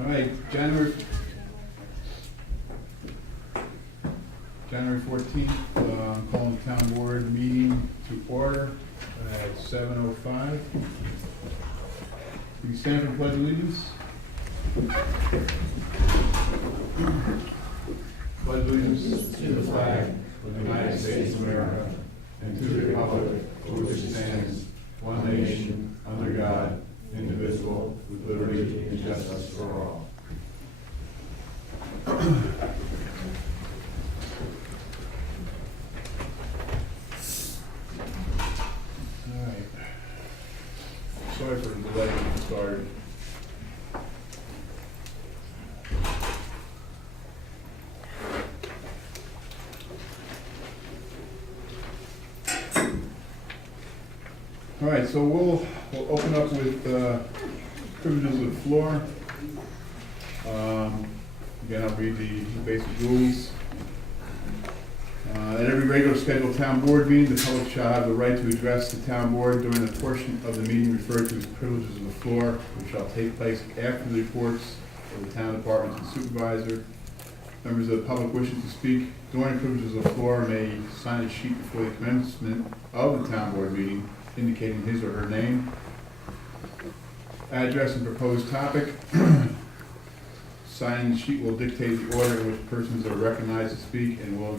All right, January 14th, I'm calling the town board meeting to order at 7:05. Can you stand for pledge allegiance? Pledge allegiance to the flag of the United States of America and to the republic for which it stands, one nation, under God, indivisible, with liberty and justice for all. Alright. Sorry for the delay getting started. Alright, so we'll open up with privileges of the floor. Again, I'll read the basic rules. At every regular scheduled town board meeting, the public shall have the right to address the town board during the portion of the meeting referred to as privileges of the floor, which shall take place after the reports of the town departments and supervisor. Members of the public wishing to speak during privileges of the floor may sign a sheet before the commencement of the town board meeting indicating his or her name, address, and proposed topic. Signing the sheet will dictate the order in which persons are recognized to speak and will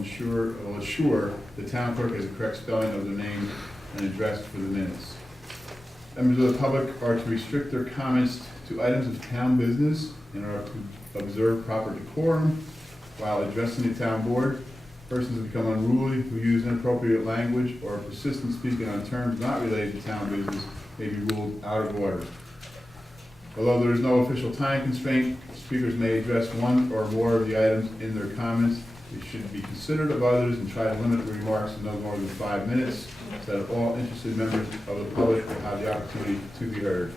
assure the town clerk has the correct spelling of their name and address for the minutes. Members of the public are to restrict their comments to items of town business and are to observe proper decorum while addressing the town board. Persons who become unruly, who use inappropriate language, or persist in speaking on terms not related to town business may be ruled out of order. Although there is no official time constraint, speakers may address one or more of the items in their comments. They should be considerate of others and try to limit the remarks to no more than 5 minutes, so that all interested members of the public will have the opportunity to be heard.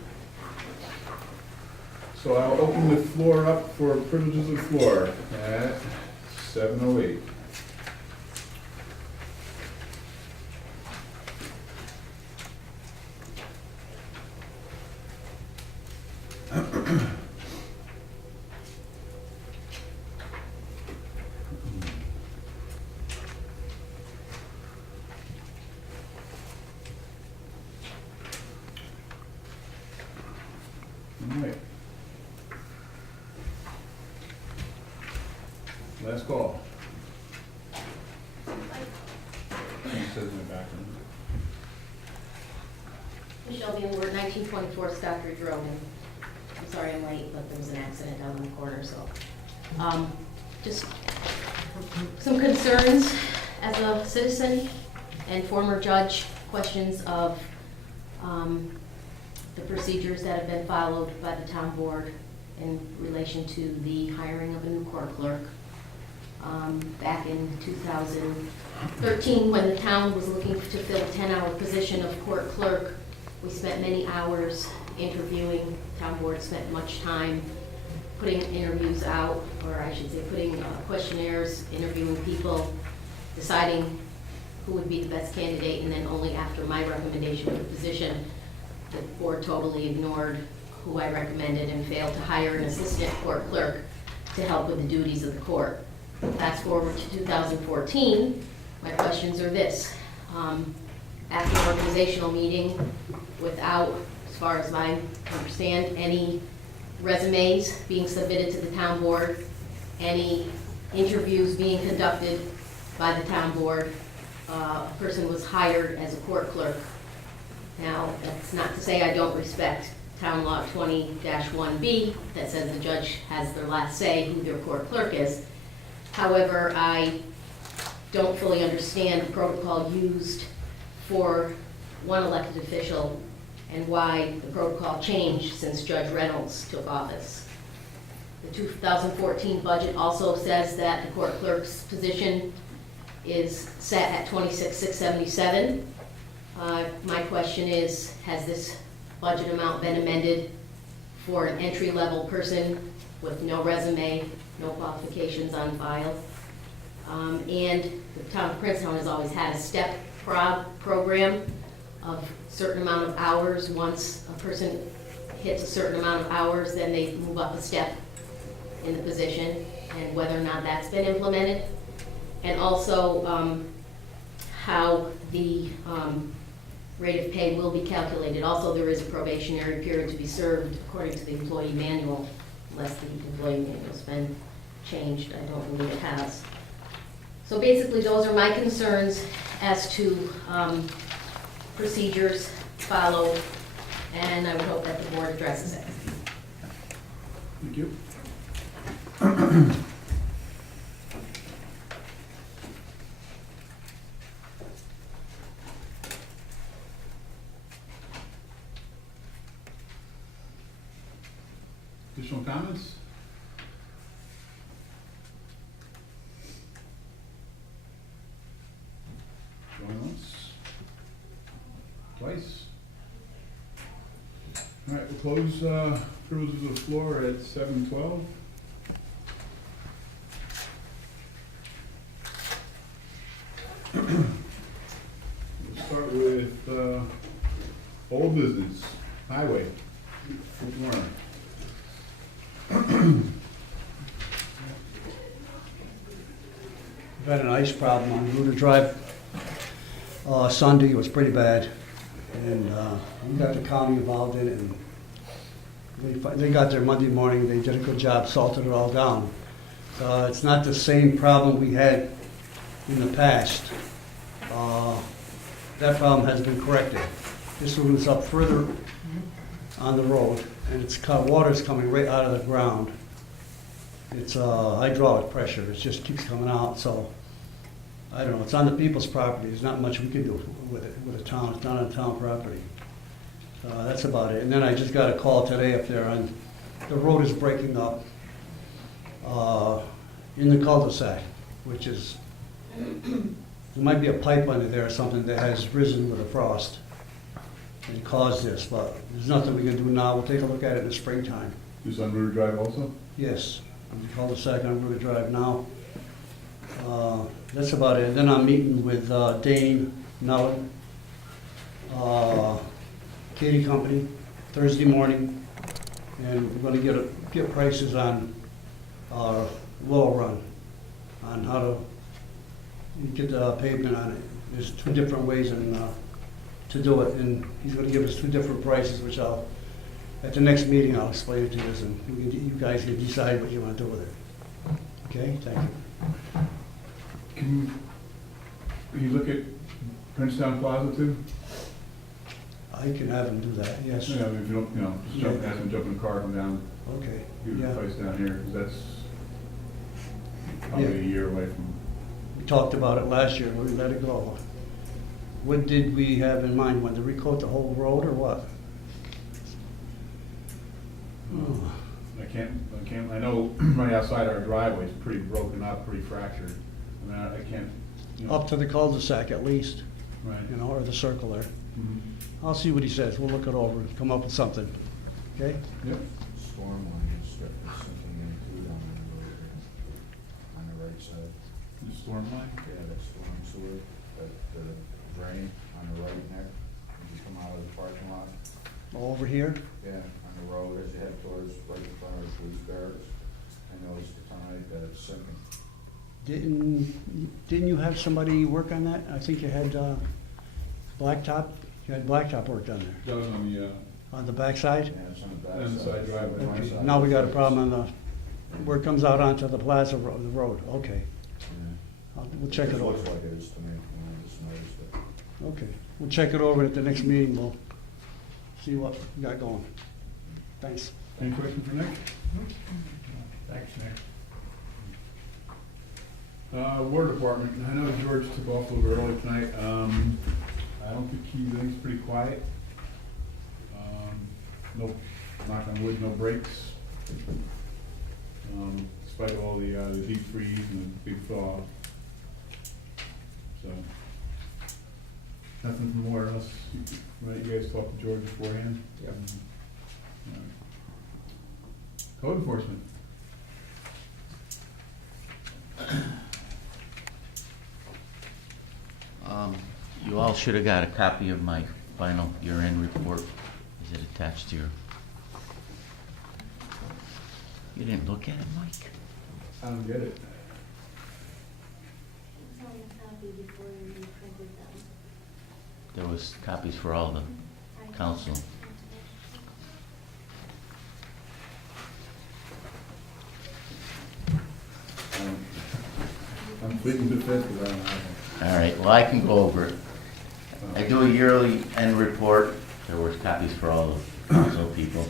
So I'll open the floor up for privileges of the floor at 7:08. All right. Last call. It says in the background. Michelle Van Wert, 1924 Stockbridge Road. I'm sorry I'm late, but there was an accident down in the corner, so. Just some concerns as a citizen and former judge, questions of the procedures that have been followed by the town board in relation to the hiring of a new court clerk. Back in 2013, when the town was looking to fill a 10-hour position of court clerk, we spent many hours interviewing. Town board spent much time putting interviews out, or I should say putting questionnaires, interviewing people, deciding who would be the best candidate, and then only after my recommendation for the position, the board totally ignored who I recommended and failed to hire an assistant court clerk to help with the duties of the court. Fast forward to 2014, my questions are this. After an organizational meeting, without, as far as I understand, any resumes being submitted to the town board, any interviews being conducted by the town board, a person was hired as a court clerk. Now, that's not to say I don't respect Town Law 20-1B that says the judge has their last say who their court clerk is. However, I don't fully understand the protocol used for one elected official and why the protocol changed since Judge Reynolds took office. The 2014 budget also says that the court clerk's position is set at $26,677. My question is, has this budget amount been amended for an entry-level person with no resume, no qualifications on file? And the town of Princetown has always had a step program of certain amount of hours. Once a person hits a certain amount of hours, then they move up a step in the position and whether or not that's been implemented. And also how the rate of pay will be calculated. Also, there is a probationary period to be served according to the employee manual, unless the employee manual's been changed. I don't believe it has. So basically, those are my concerns as to procedures followed, and I would hope that the board addresses it. Thank you. Additional comments? Going once? Twice? All right, we'll close privileges of the floor at 7:12. We'll start with old business, highway. Good morning. We've had an ice problem on Ruder Drive. Sunday was pretty bad, and we got the county involved in it, and they got there Monday morning. They did a good job, salted it all down. It's not the same problem we had in the past. That problem has been corrected. This one is up further on the road, and water's coming right out of the ground. It's hydraulic pressure. It just keeps coming out, so I don't know. It's on the people's property. There's not much we can do with it, with a town. It's not on town property. That's about it. And then I just got a call today up there, and the road is breaking up in the cul-de-sac, which is, there might be a pipe under there or something that has risen with the frost and caused this, but there's nothing we can do now. We'll take a look at it in the springtime. This on River Drive also? Yes, on the cul-de-sac on River Drive now. That's about it. Then I'm meeting with Dane Nellen, Katie Company, Thursday morning, and we're gonna get prices on Lowell Run, on how to get the pavement on it. There's two different ways to do it, and he's gonna give us two different prices, which at the next meeting, I'll explain it to you, and you guys can decide what you wanna do with it. Okay, thank you. Can you look at Princetown Plaza too? I can have him do that, yes. Yeah, if you don't, just have them jump in the car, come down, Okay, give the yeah. price down here, because that's probably Yeah. a year away from. We talked about it last year, we let it go. What did we have in mind, when to recoat the whole road or what? Oh. I know right outside our driveway, it's pretty broken up, pretty fractured. I mean, I can't, Up to the cul-de-sac at least, right. or the circle there. Mhm. I'll see what he says, we'll look it over and come up with something, okay? Yep. Storm line is sinking into on the road here, on the right side. The storm line? Yeah, that storm sewer, that drain on the right neck, as you come out of the parking lot. Over here? Yeah, on the road as you head towards, right in front of the police barracks. I noticed tonight that it's sinking. Didn't you have somebody work on that? I think you had blacktop, work done there. That was On the backside? Yeah, it's on the back On the side driveway. right Okay, side. now we got a problem on the, where it comes out onto the plaza, the road, okay. Yeah. We'll check it over. looks like it is to me, I just noticed it. Okay, we'll check it over at the next meeting, we'll see what we got going. Thanks. Any questions for Nick? Thanks, Nick. Water Department, I know George took off a little early tonight. I don't think I think he's pretty quiet. No, knock on wood, no breaks. Despite all the deep freeze and the big thaw. So, nothing from water unless, right, you guys talked to George beforehand? Yep. All right. Code enforcement. You all should have got a copy of my final year-end report. Is it attached to your You didn't look at it, Mike? I don't get it. It's on the copy before you reprinted them. There was copies for all the council. I'm pleading the fifth, but I don't have one. All right, well, I can go over it. I do a yearly end report. There were copies for all the council people.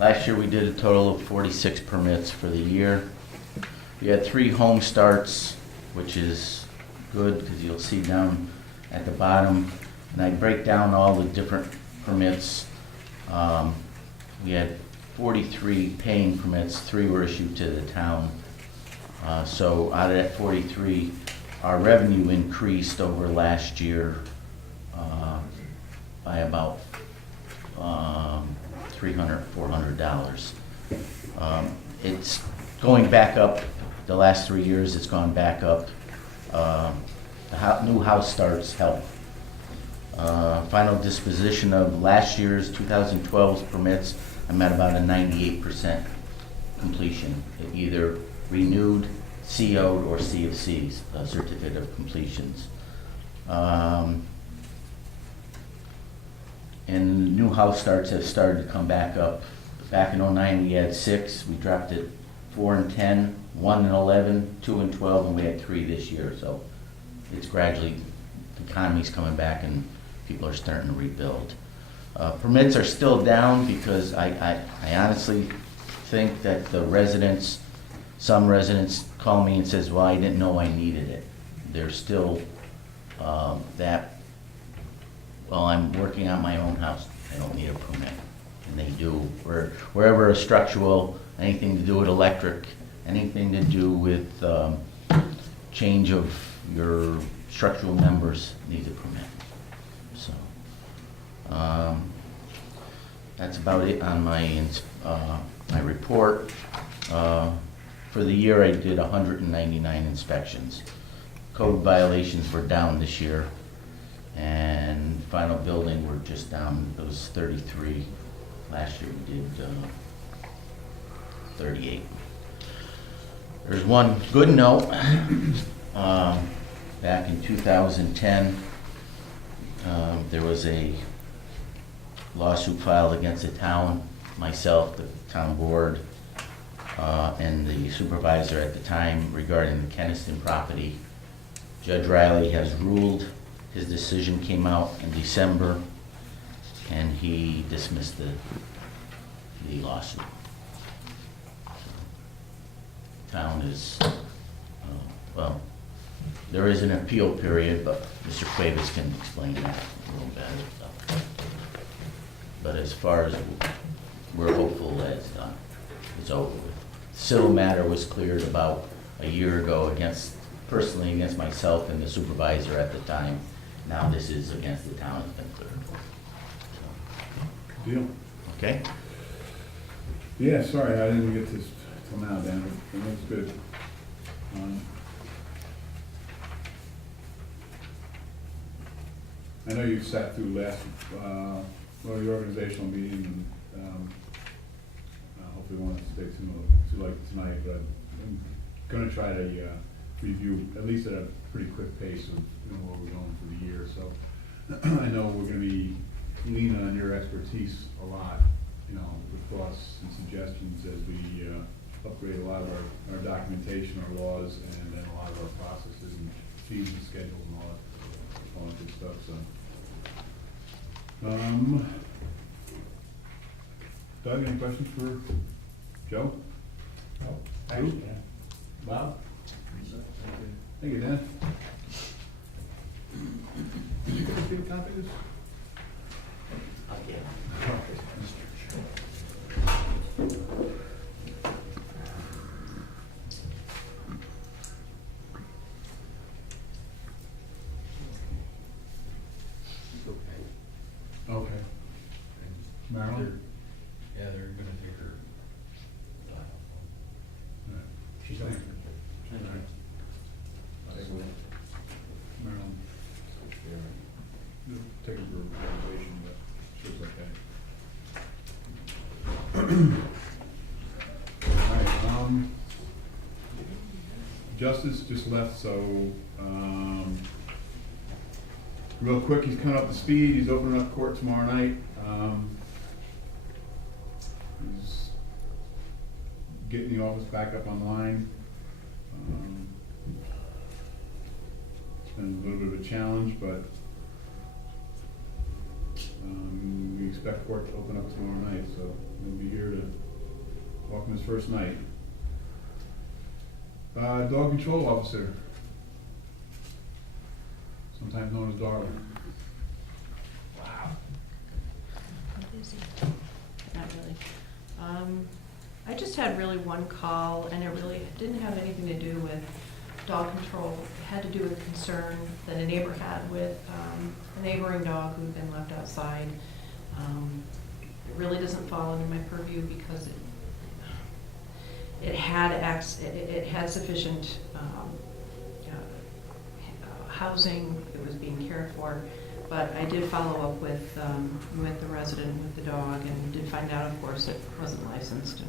Last year, we did a total of 46 permits for the year. We had 3 home starts, which is good, because you'll see down at the bottom. And I break down all the different permits. We had 43 paying permits, 3 were issued to the town. So out of that 43, our revenue increased over last year by about $300, $400. It's going back up. The last 3 years, it's gone back up. The new house starts help. Final disposition of last year's 2012's permits, I'm at about a 98% completion. It either renewed, CO'd, or CFCs, certificate of completions. And new house starts have started to come back up. Back in '09, we had 6. We dropped it 4 and 10, 1 and 11, 2 and 12, and we had 3 this year. So it's gradually, the economy's coming back and people are starting to rebuild. Permits are still down because I honestly think that the residents, some residents call me and says, well, I didn't know I needed it. There's still that, well, I'm working on my own house, I don't need a permit. And they do, wherever a structural, anything to do with electric, anything to do with change of your structural members needs a permit. So, that's about it on my my report. For the year, I did 199 inspections. Code violations were down this year, and final building were just down. It was 33. Last year we did 38. There's one good note. Back in 2010, there was a lawsuit filed against the town, myself, the town board, and the supervisor at the time regarding the Keniston property. Judge Riley has ruled. His decision came out in December, and he dismissed the lawsuit. Town is, well, there is an appeal period, but Mr. Cuevas can explain that a little better. So. But as far as we're hopeful that it's over with. Civil matter was cleared about a year ago personally against myself and the supervisor at the time. Now this is against the town, it's been cleared. So. Deal. Okay? Yeah, sorry, I didn't get this till now, Dan. It looks good. I know you sat through last, well, the organizational meeting, and hopefully won't stay too late tonight, but I'm gonna try to review, at least at a pretty quick pace of where we're going for the year. So I know we're gonna be leaning on your expertise a lot, with thoughts and suggestions as we upgrade a lot of our documentation, our laws, and then a lot of our processes and fees and schedules and all that good stuff. So, Doug, any questions for Joe? Oh, thanks, Dan. Bob? Thank you, Dan. Did you get a big copy of this? Okay. Marilyn? Yeah, they're gonna take her. She's on. Marilyn. Take her for evaluation, but she was okay. All right. Justice just left, so, real quick, he's coming up to speed, he's opening up court tomorrow night. He's getting the office back up online. It's been a little bit of a challenge, but we expect court to open up tomorrow night, so we'll be here to welcome his first night. Dog control officer, sometimes known as Darla. Not really. I just had really one call, and it really didn't have anything to do with dog control. It had to do with concern that a neighbor had with a neighboring dog who'd been left outside. It really doesn't fall under my purview because it had sufficient housing. It was being cared for. But I did follow up with the resident, with the dog, and did find out, of course, it wasn't licensed.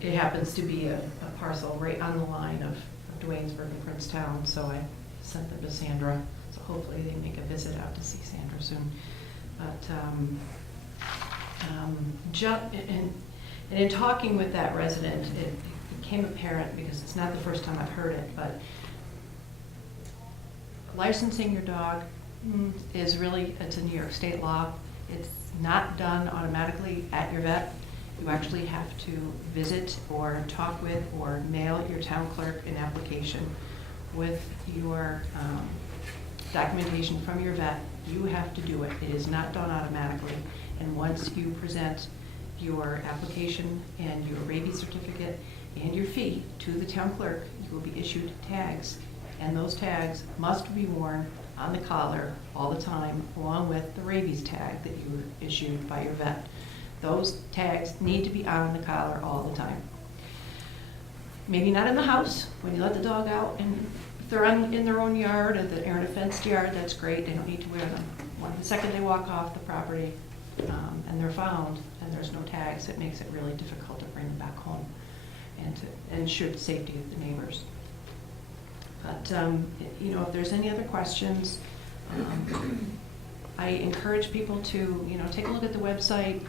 It happens to be a parcel right on the line of Duanesburg and Princetown, so I sent them to Sandra. So hopefully they make a visit out to see Sandra soon. But and in talking with that resident, it became apparent, because it's not the first time I've heard it, but licensing your dog is really, it's a New York State law. It's not done automatically at your vet. You actually have to visit or talk with or mail your town clerk an application with your documentation from your vet. You have to do it. It is not done automatically. And once you present your application and your rabies certificate and your fee to the town clerk, you will be issued tags. And those tags must be worn on the collar all the time, along with the rabies tag that you were issued by your vet. Those tags need to be on the collar all the time. Maybe not in the house, when you let the dog out, and if they're in their own yard, or they're in a fenced yard, that's great, they don't need to wear them. The second they walk off the property and they're found, and there's no tags, it makes it really difficult to bring them back home and to ensure the safety of the neighbors. But, if there's any other questions, I encourage people to, take a look at the website,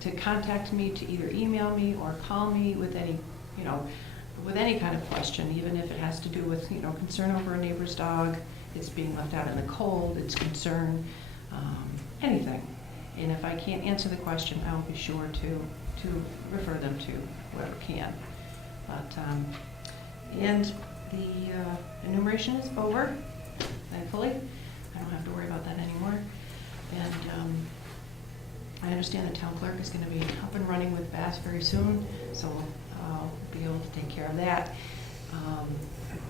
to contact me, to either email me or call me with any, with any kind of question, even if it has to do with, concern over a neighbor's dog, it's being left out in the cold, it's concern, anything. And if I can't answer the question, I will be sure to refer them to whoever can. But, and the enumeration is over, thankfully. I don't have to worry about that anymore. And I understand the town clerk is going to be up and running with Bass very soon, so I'll be able to take care of that.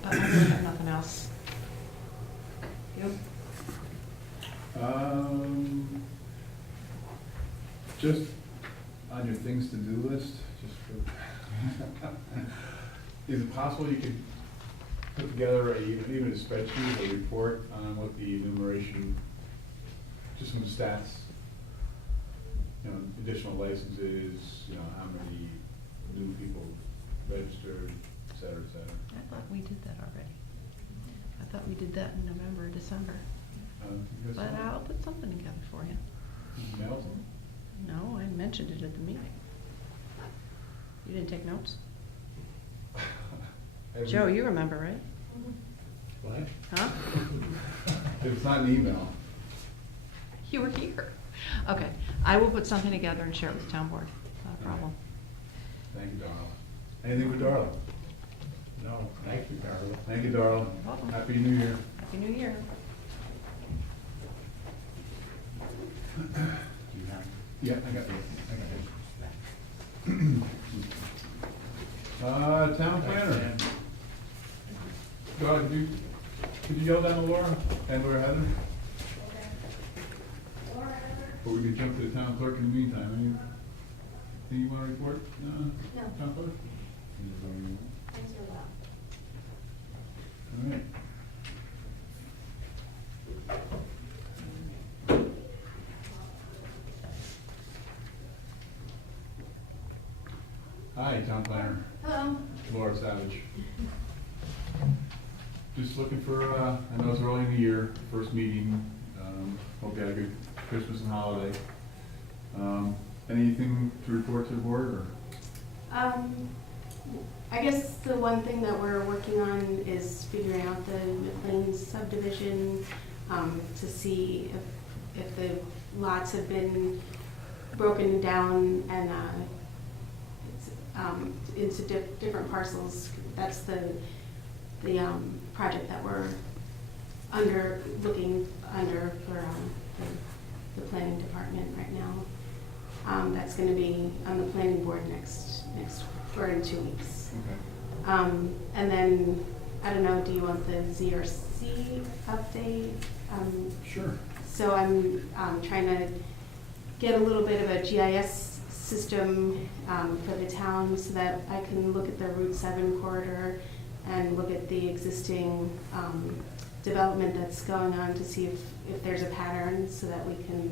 But I really have nothing else. Yep. Just on your things to do list, just for, is it possible you could put together even a spreadsheet or report on what the enumeration, just some stats, additional licenses, how many new people registered, et cetera, et cetera. I thought we did that already. I thought we did that in November or December. But I'll put something together for you. Mail them? No, I mentioned it at the meeting. You didn't take notes? Joe, you remember, right? What? Huh? If it's not an email. You were here. Okay, I will put something together and share it with the town board. Not a problem. Thank you, Darla. Anything for Darla? No, thank you, Darla. Thank you, Darla. You're welcome. Happy New Year. Happy New Year. Yeah, I got it. Town planner. God, could you yell down to Laura and Laura Heather? Or we could jump to the town clerk in the meantime. Anything you want to report? No? No. Town clerk? Thanks a lot. All right. Hi, town planner. Hello. Laura Savage. just looking for, I know it's early in the year, first meeting, hope you had a good Christmas and holiday. Anything to report to the board, or? I guess the one thing that we're working on is figuring out the McLean subdivision, to see if the lots have been broken down and, it's, into different parcels. That's the project that we're looking under for, the planning department right now. That's gonna be on the planning board next, or in 2 weeks. Okay. And then, I don't know, do you want the ZRC update? Sure. So I'm trying to get a little bit of a GIS system for the town so that I can look at the Route 7 corridor and look at the existing development that's going on to see if there's a pattern so that we can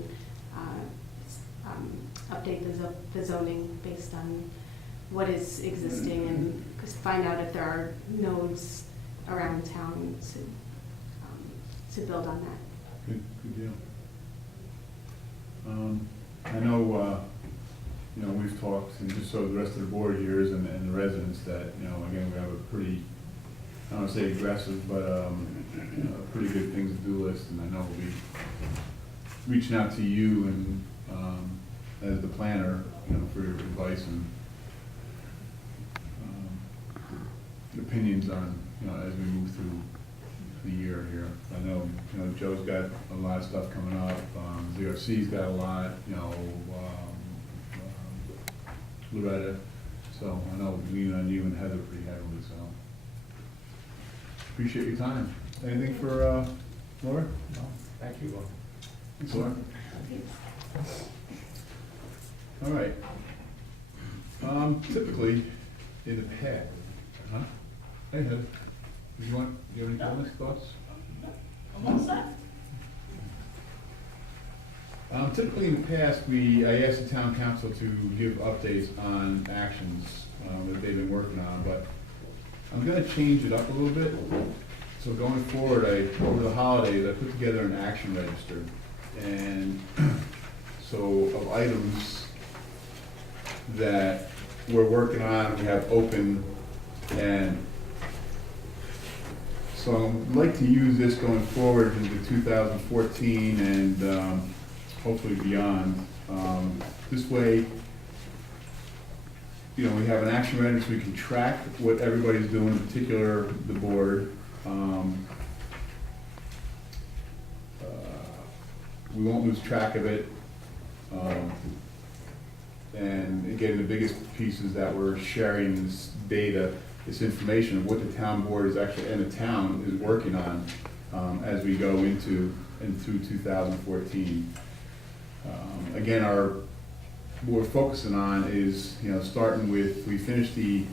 update the zoning based on what is existing and just find out if there are nodes around town to build on that. Good deal. I know, we've talked, and just so the rest of the board hears and the residents that, again, we have a pretty, I don't want to say aggressive, but, a pretty good things to do list, and I know we'll be reaching out to you and, as the planner, for your advice and, opinions on, as we move through the year here. I know, Joe's got a lot of stuff coming up, ZRC's got a lot, Loretta, so I know we lean on you and Heather pretty heavily, so. Appreciate your time. Anything for, Laura? No, thank you. Thanks, Laura. All right. Typically, in the past, huh? Hey, Heather, do you have any comments, thoughts? I'm all set. Typically in the past, I asked the town council to give updates on actions that they've been working on, but I'm gonna change it up a little bit. So going forward, over the holidays, I put together an action register. And so of items that we're working on, we have open, and so I'd like to use this going forward into 2014 and hopefully beyond. This way, we have an action register so we can track what everybody's doing, in particular the board. We won't lose track of it. And again, the biggest piece is that we're sharing this data, this information of what the town board is actually, and the town is working on as we go into and through 2014. Again, what we're focusing on is, starting with, we finished the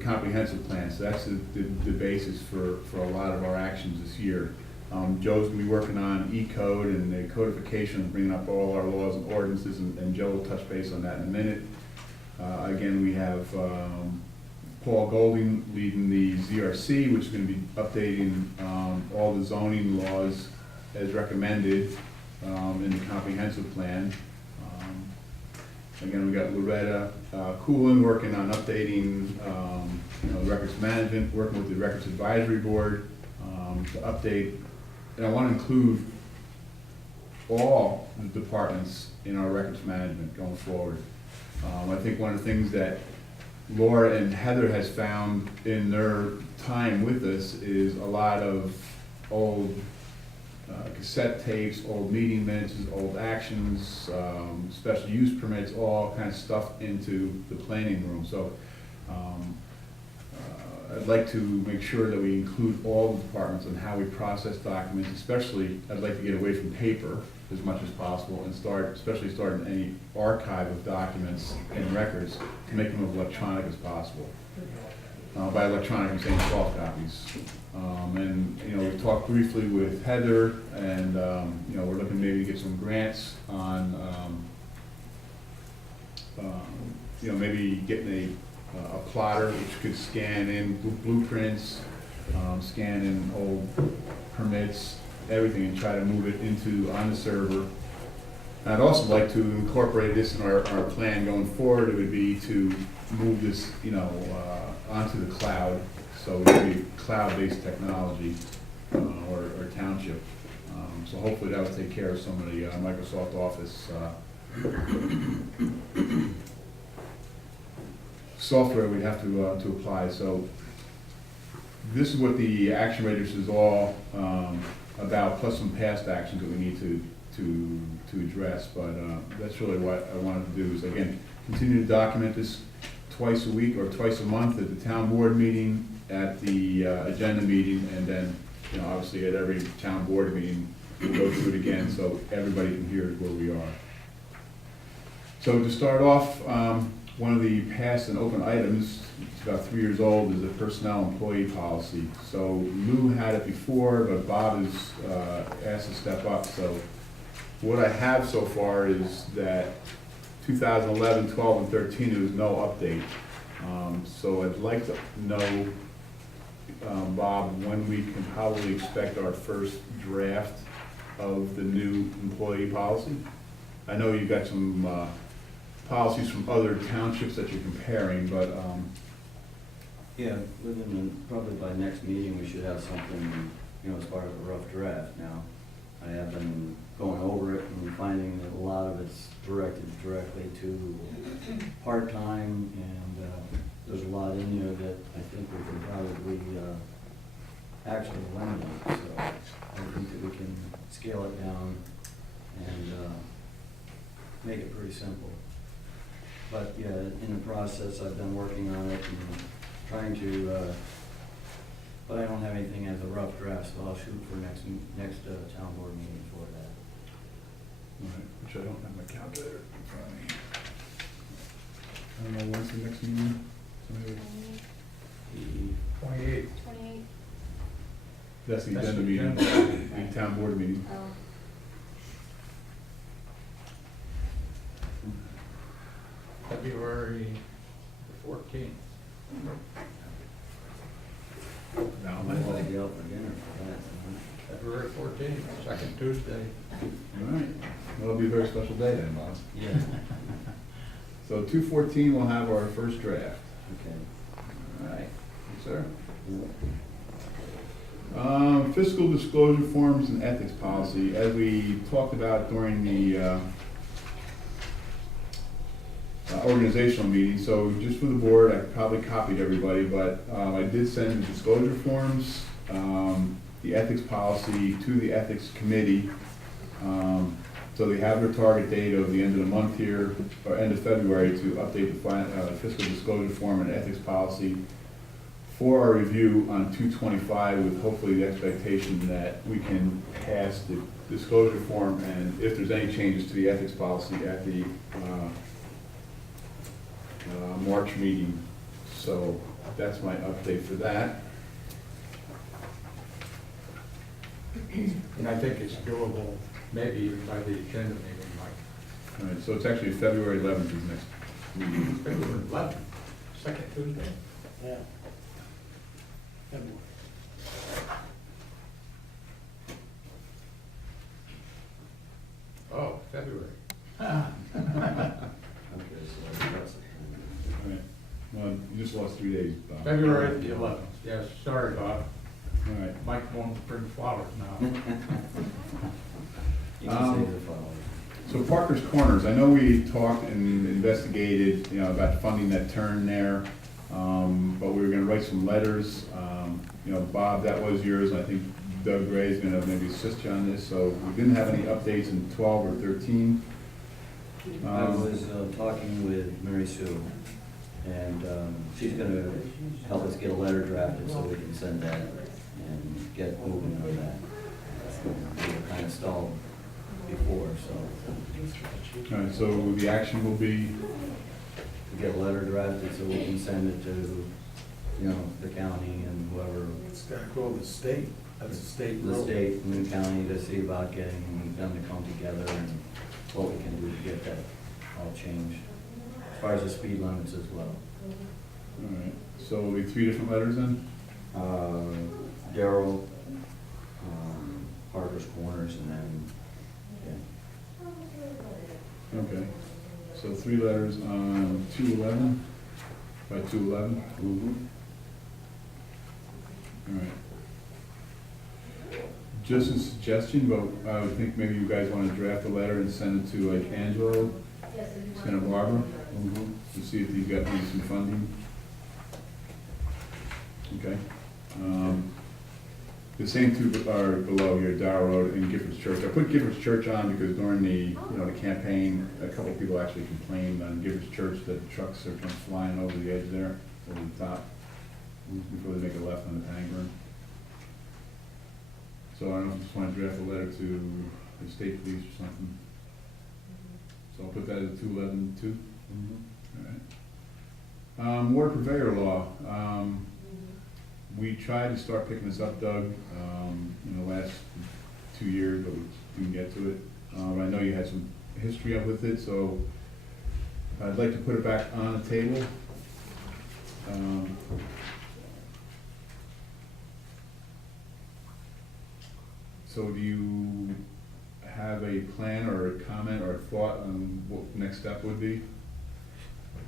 comprehensive plan, so that's the basis for a lot of our actions this year. Joe's gonna be working on E-code and the codification, bringing up all our laws and ordinances, and Joe will touch base on that in a minute. Again, we have Paul Golding leading the ZRC, which is gonna be updating all the zoning laws as recommended in the comprehensive plan. Again, we got Loretta Coolin working on updating records management, working with the Records Advisory Board to update. And I want to include all the departments in our records management going forward. I think one of the things that Laura and Heather has found in their time with us is a lot of old cassette tapes, old meeting minutes, old actions, special use permits, all kind of stuffed into the planning room. So I'd like to make sure that we include all the departments on how we process documents, especially I'd like to get away from paper as much as possible and especially start any archive of documents and records to make them as electronic as possible. By electronic, I'm saying soft copies. And, we talked briefly with Heather, and, we're looking maybe to get some grants on, maybe getting a plotter which could scan in blueprints, scan in old permits, everything, and try to move it on the server. I'd also like to incorporate this in our plan going forward. It would be to move this, onto the cloud. So it would be cloud-based technology, or township. So hopefully that will take care of some of the Microsoft Office software we have to apply. So this is what the action matrix is all about, plus some past actions that we need to address. But that's really what I wanted to do, is again, continue to document this twice a week or twice a month at the town board meeting, at the agenda meeting, and then, obviously at every town board meeting, we'll go through it again so everybody can hear where we are. So to start off, one of the past and open items, it's about 3 years old, is the personnel employee policy. So Lou had it before, but Bob has asked to step up. So what I have so far is that 2011, 12, and 13, there was no update. So I'd like to know, Bob, when we can probably expect our first draft of the new employee policy. I know you got some policies from other townships that you're comparing, but Yeah, probably by next meeting, we should have something, as far as a rough draft. Now, I have been going over it and finding that a lot of it's directed directly to part-time, and there's a lot in there that I think we can probably actually eliminate. So I think that we can scale it down and make it pretty simple. But yeah, in the process, I've been working on it and trying to, but I don't have anything as a rough draft, so I'll shoot for next town board meeting for that. which I don't have my calculator in front of me. I don't know, when's the next meeting? Somebody- 28. 28. That's the That's agenda the meeting, agenda. the town board meeting. Oh. February 14th. No, I'll be out for dinner for that. February 14th, second Tuesday. all right, that'll be a very special day then, Bob. Yeah, So 2/14, we'll have our first draft. okay. All right, yes, sir. Yeah. Fiscal disclosure forms and ethics policy, as we talked about during the organizational meeting. So just for the board, I probably copied everybody, but I did send the disclosure forms, the ethics policy to the ethics committee. So they have their target date of the end of the month here, or end of February, to update the fiscal disclosure form and ethics policy for our review on 2/25, with hopefully the expectation that we can pass the disclosure form, and if there's any changes to the ethics policy at the March meeting. So that's my update for that. And I think it's doable, maybe even by the agenda meeting, Mike. All right, so it's actually February 11th is next meeting. February 11th, second Tuesday. Yeah. February. Oh, February. Okay, so that's All right. Well, you just lost 3 days, Bob. February the 11th, yes, sorry, Bob. All right. Mike won't bring flowers now. You can say the following. So Parker's Corners, I know we talked and investigated, about funding that turn there, but we were gonna write some letters. Bob, that was yours, and I think Doug Gray's gonna maybe assist you on this, so we didn't have any updates in 12 or 13. I was talking with Mary Sue, and she's gonna help us get a letter drafted so we can send that and get moving on that. We were kind of stalled before, so All right, so the action will be, to get a letter drafted so we can send it to, the county and whoever, It's gotta go to the state, that's a state the road. state and the county, to see about getting them to come together and what we can do to get that all changed, as far as the speed limits as well. all right, so it'll be 3 different letters then? Darrell, Harper's Corners, and then, yeah. Okay, so 3 letters on 211 by 211. Mm-hmm. All right. Just a suggestion, but I would think maybe you guys want to draft a letter and send it to like Angelo, Santa Barbara, to see if he's got maybe some funding. Okay. The same two are below here, Dow Road and Giffords Church. I put Giffords Church on because during the, the campaign, a couple of people actually complained on Giffords Church that the trucks are kind of flying over the edge there, over the top, before they make a left on the Pangburn. So I don't know if you just want to draft a letter to the state police or something. So I'll put that as 211-2. All right. Water purveyor law. We tried to start picking this up, Doug, in the last 2 years, but we didn't get to it. I know you had some history up with it, so I'd like to put it back on the table. So do you have a plan or a comment or a thought on what the next step would be?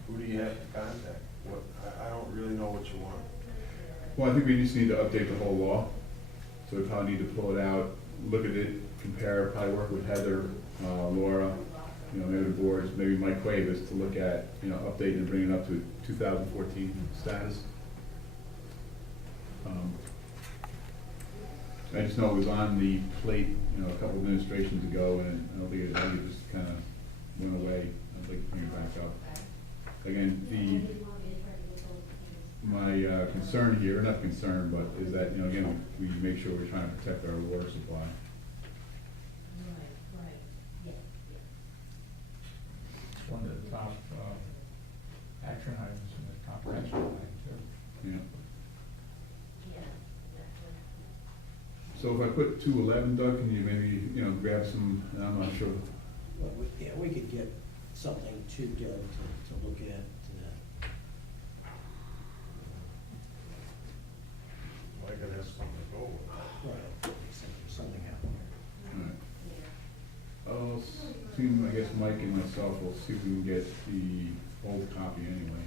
Who do you have to contact? What, I don't really know what you want. Well, I think we just need to update the whole law. So we probably need to pull it out, look at it, compare, probably work with Heather, Laura, maybe the boards, maybe Mike Cuevas to look at, updating and bringing it up to 2014 status. I just know it was on the plate, a couple administrations ago, and I don't think it just kind of went away. I'd like to bring it back up. Again, my concern here, not concern, but is that, again, we make sure we're trying to protect our water supply. It's one of the top action items in the comprehensive plan too. Yeah. So if I put 211, Doug, can you maybe, grab some, I'm not sure. Well, we could get something to look at. I gotta have something to go with. Right, something happened. All right. I'll see, I guess Mike and myself will see if we can get the old copy anyway.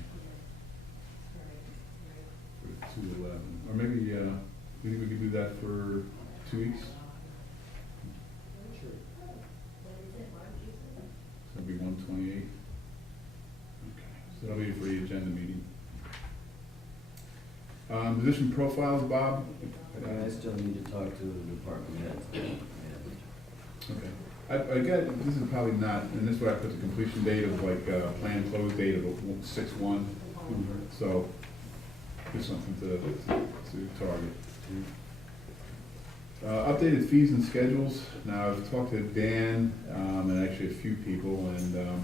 For 211, or maybe, you think we could do that for 2 weeks? Sure. So it'll be 128. Okay, so that'll be for the agenda meeting. Position profiles, Bob? I still need to talk to the department heads. Okay. I get, this is probably not, and this is where I put the completion date of planned close date of 6/1. So, just something to target. Updated fees and schedules. Now, I've talked to Dan, and actually a few people, and,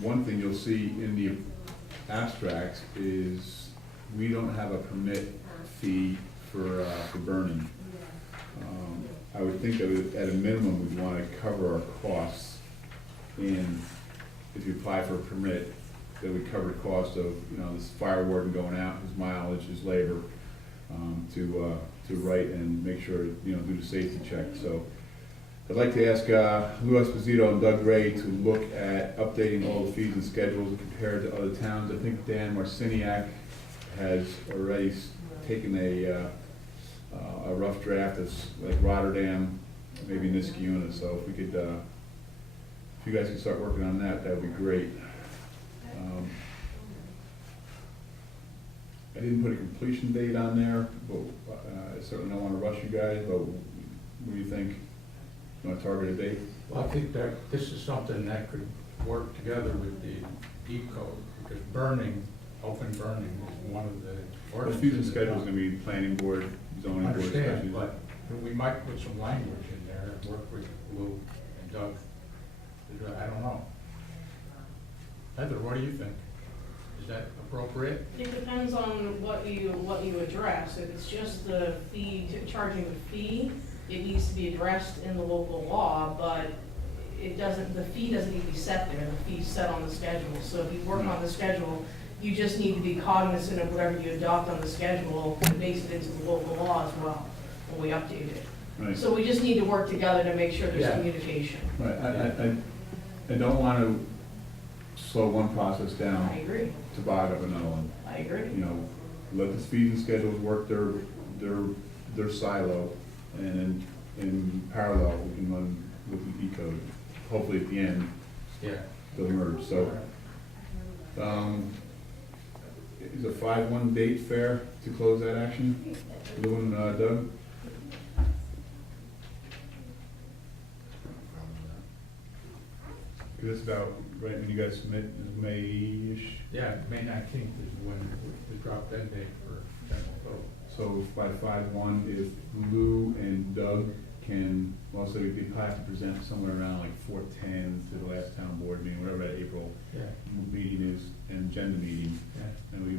one thing you'll see in the abstracts is we don't have a permit fee for burning. I would think that at a minimum, we'd want to cover our costs in, if you apply for a permit, that would cover the cost of, this fire warden going out, his mileage, his labor, to write and make sure, do the safety check. So I'd like to ask Lou Esposito and Doug Ray to look at updating all the fees and schedules compared to other towns. I think Dan Marciniak has already taken a rough draft of like Rotterdam, maybe Niskayuna. So if we could, if you guys could start working on that, that would be great. I didn't put a completion date on there, but I certainly don't want to rush you guys, but what do you think? You want to target a date? Well, I think that this is something that could work together with the E code, because open burning is one of the The ordinances. fees and schedule is going to be planning board, zoning board. Understand, especially. but we might put some language in there and work with Lou and Doug. I don't know. Heather, what do you think? Is that appropriate? It depends on what you address. If it's just the fee, charging the fee, it needs to be addressed in the local law, but the fee doesn't need to be set there. The fee's set on the schedule. So if you work on the schedule You just need to be cognizant of whatever you adopt on the schedule and base it into the local law as well when we update it. Right. So we just need to work together to make sure there's Yeah. communication. Right, I don't want to slow one process down I agree, to bog up another one. I agree. You know, let the fees and schedules work their silo, and then in parallel, we can run with the E-code. Hopefully at the end, Yeah. they'll merge, so. Is a 5/1 date fair to close that action? Lou and Doug? Because it's about, right when you guys submit, is May-ish? Yeah, May 19th is when we drop that date for general code. So by 5/1, if Lou and Doug can, well, so we could have to present somewhere around like 4/10 to the last town board meeting, whatever that April Yeah, meeting is, and agenda meeting. yeah. And we,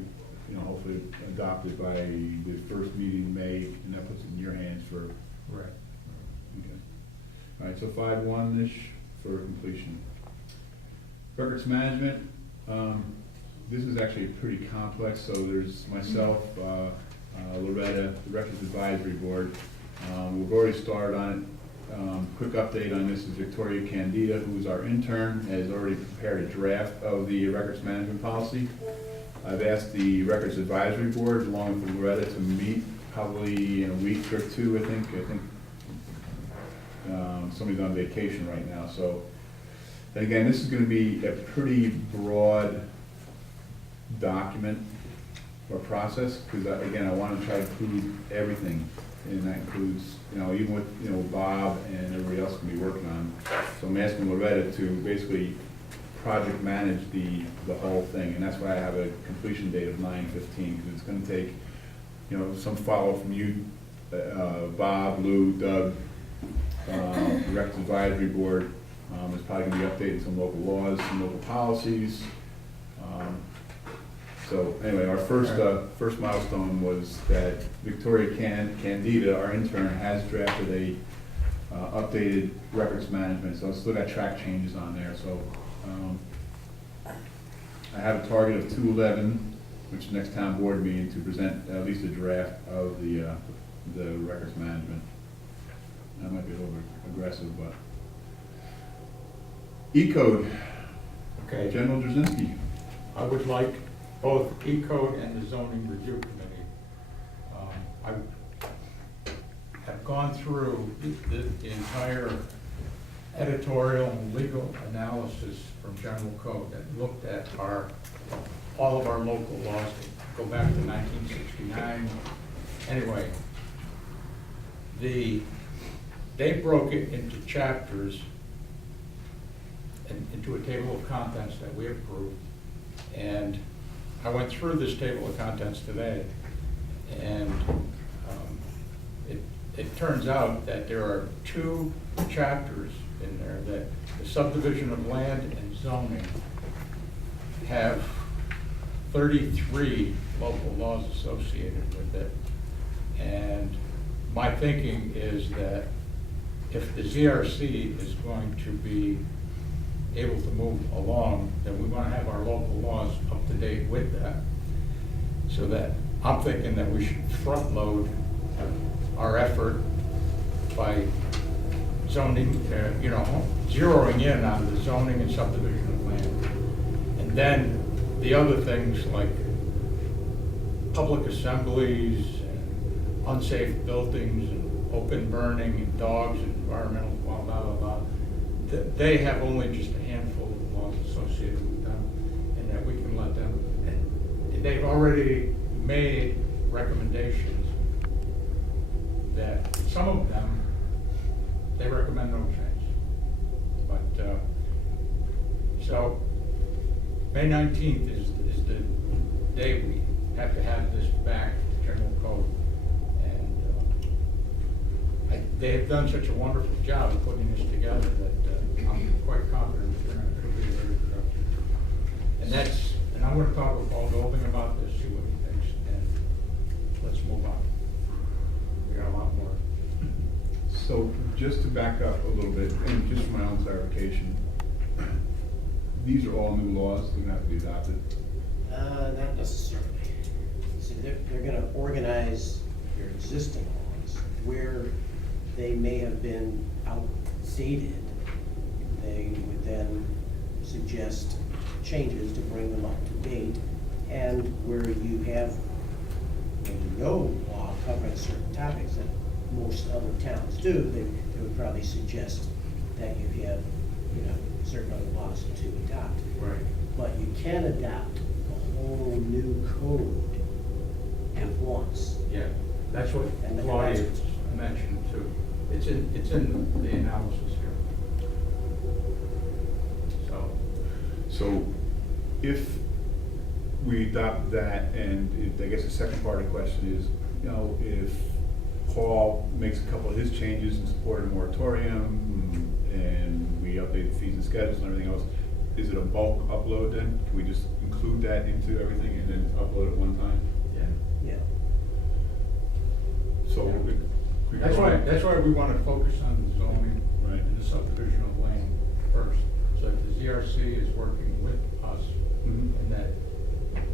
you know, hopefully adopt it by the first meeting in May, and that puts it in your hands for, Right. okay. All right, so 5/1-ish for completion. Records management, this is actually pretty complex, so there's myself, Loretta, the Records Advisory Board. We've already started on it. Quick update on this is Victoria Candida, who's our intern, has already prepared a draft of the records management policy. I've asked the Records Advisory Board, along with Loretta, to meet probably in a week or two, I think. Somebody's on vacation right now, so. And again, this is gonna be a pretty broad document or process, because again, I wanna try to include everything. And that includes, you know, even with, you know, Bob and everybody else can be working on. So I'm asking Loretta to basically project manage the whole thing, and that's why I have a completion date of 9/15, because it's gonna take, you know, some follow from you, Bob, Lou, Doug, the Records Advisory Board. It's probably gonna be updating some local laws, some local policies. So anyway, our first milestone was that Victoria Candida, our intern, has drafted a updated records management, so it's still got track changes on there, so. I have a target of 2/11, which is next town board meeting, to present at least a draft of the records management. That might be a little aggressive, but. E-code, Okay, General Drzezinski. I would like both E-code and the zoning review committee. I have gone through the entire editorial and legal analysis from general code that looked at all of our local laws that go back to 1969. Anyway, they broke it into chapters, into a table of contents that we approved. And I went through this table of contents today, and it turns out that there are 2 chapters in there that the subdivision of land and zoning have 33 local laws associated with it. And my thinking is that if the ZRC is going to be able to move along, then we want to have our local laws up to date with that. So that, I'm thinking that we should front load our effort by zoning, zeroing in on the zoning and subdivision of land. And then the other things like public assemblies and unsafe buildings and open burning and dogs and environmental, blah, blah, blah, blah. They have only just a handful of laws associated with them, and that we can let them, and they've already made recommendations that some of them, they recommend no change. But, so, May 19th is the day we have to have this back to general code. And they have done such a wonderful job of putting this together that I'm quite confident that it'll be very productive. And I'm gonna talk with Paul Golding about this, see what he thinks, and let's move on. We got a lot more. So just to back up a little bit, and just for my own clarification, these are all new laws that are gonna have to be adopted. Not necessarily. See, they're gonna organize your existing ones where they may have been outdated. They would then suggest changes to bring them up to date. And where you have maybe no law covering certain topics that most other towns do, they would probably suggest that you have, certain other laws to adopt. Right. But you can adopt a whole new code at once. Yeah, that's what And Claudia that's- mentioned too. It's in the analysis here. So if we adopt that, and I guess the second part of the question is, if Paul makes a couple of his changes in support of the moratorium, and we update the fees and schedules and everything else, is it a bulk upload then? Can we just include that into everything and then upload it one time? Yeah. Yeah. So. we That's go why, on- that's why we want to focus on the zoning Right. and the subdivision of land first. So that the ZRC is working with us Mhm. and that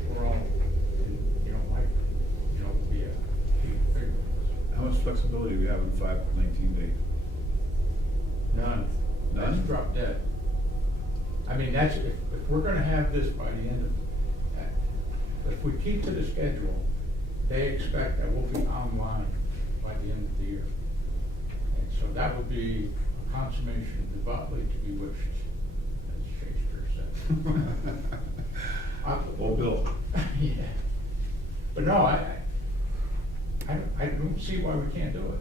we're all, be a key figure. How much flexibility do we have in 519 days? None. That's None? drop dead. I mean, if we're gonna have this by the end of, if we keep to the schedule, they expect that we'll be online by the end of the year. And so that would be a consummation devoutly to be wished, as Shakespeare said. Old Bill. Yeah. But no, I don't see why we can't do it.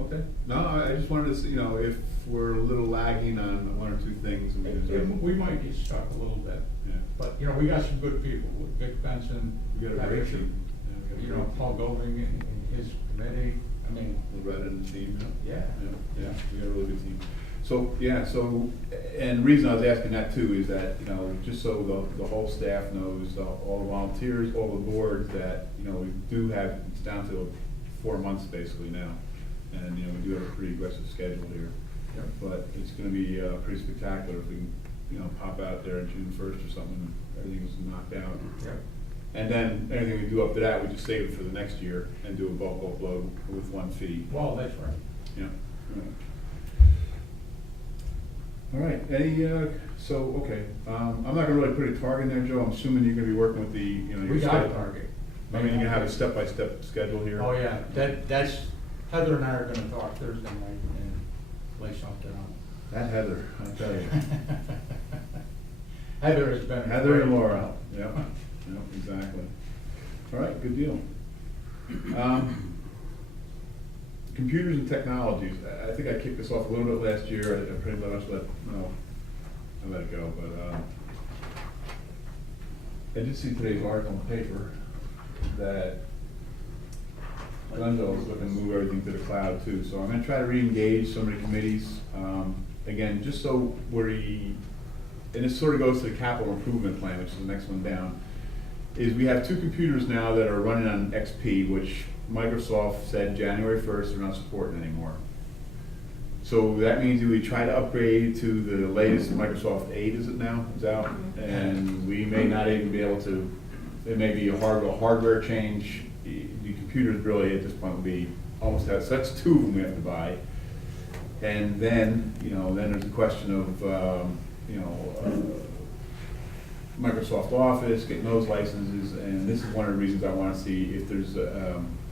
Okay. No, I just wanted to see, if we're a little lagging on one or two things. and we can do- We might get stuck a little bit, Yeah. but, we got some good people, with Vic Benson. We got a great team. Yeah, we got a great Paul team. Golding and his committee, I mean, Loretta and the team, yeah. Yeah, we got a really good team. So, and the reason I was asking that too is that, just so the whole staff knows, all the volunteers, all the boards, that, we do have, it's down to 4 months basically now. And, we do have a pretty aggressive schedule here. Yep. But it's gonna be pretty spectacular if we can, pop out there on June 1st or something, and everything's knocked out. Yep. And then anything we do up to that, we just save it for the next year and do a bulk upload with one fee. Well, that's right. Yeah. All right, okay, I'm not gonna really put a target in there, Joe, I'm assuming you're gonna be working with the, your We got a step- target. I mean, you're gonna have a step-by-step schedule here? Oh, yeah, that's, Heather and I are gonna talk Thursday night and lay something on. That Heather, I tell you. Heather has been. Heather and Laura, yep, exactly. All right, good deal. Computers and technologies, I think I kicked this off a little bit last year, I pretty much I let it go, but, I did see today's article in the paper that Glendale is looking to move everything to the cloud too, so I'm gonna try to re-engage some of the committees, again, just so and this sort of goes to the capital improvement plan, which is the next one down, is we have 2 computers now that are running on XP, which Microsoft said January 1st they're not supporting anymore. So that means that we try to upgrade to the latest Microsoft 8, is it now, is out? And we may not even be able to, it may be a hardware change. The computers really at this point would be almost that, so that's 2 of them we have to buy. And then, then there's the question of, Microsoft Office, getting those licenses, and this is one of the reasons I want to see if there's,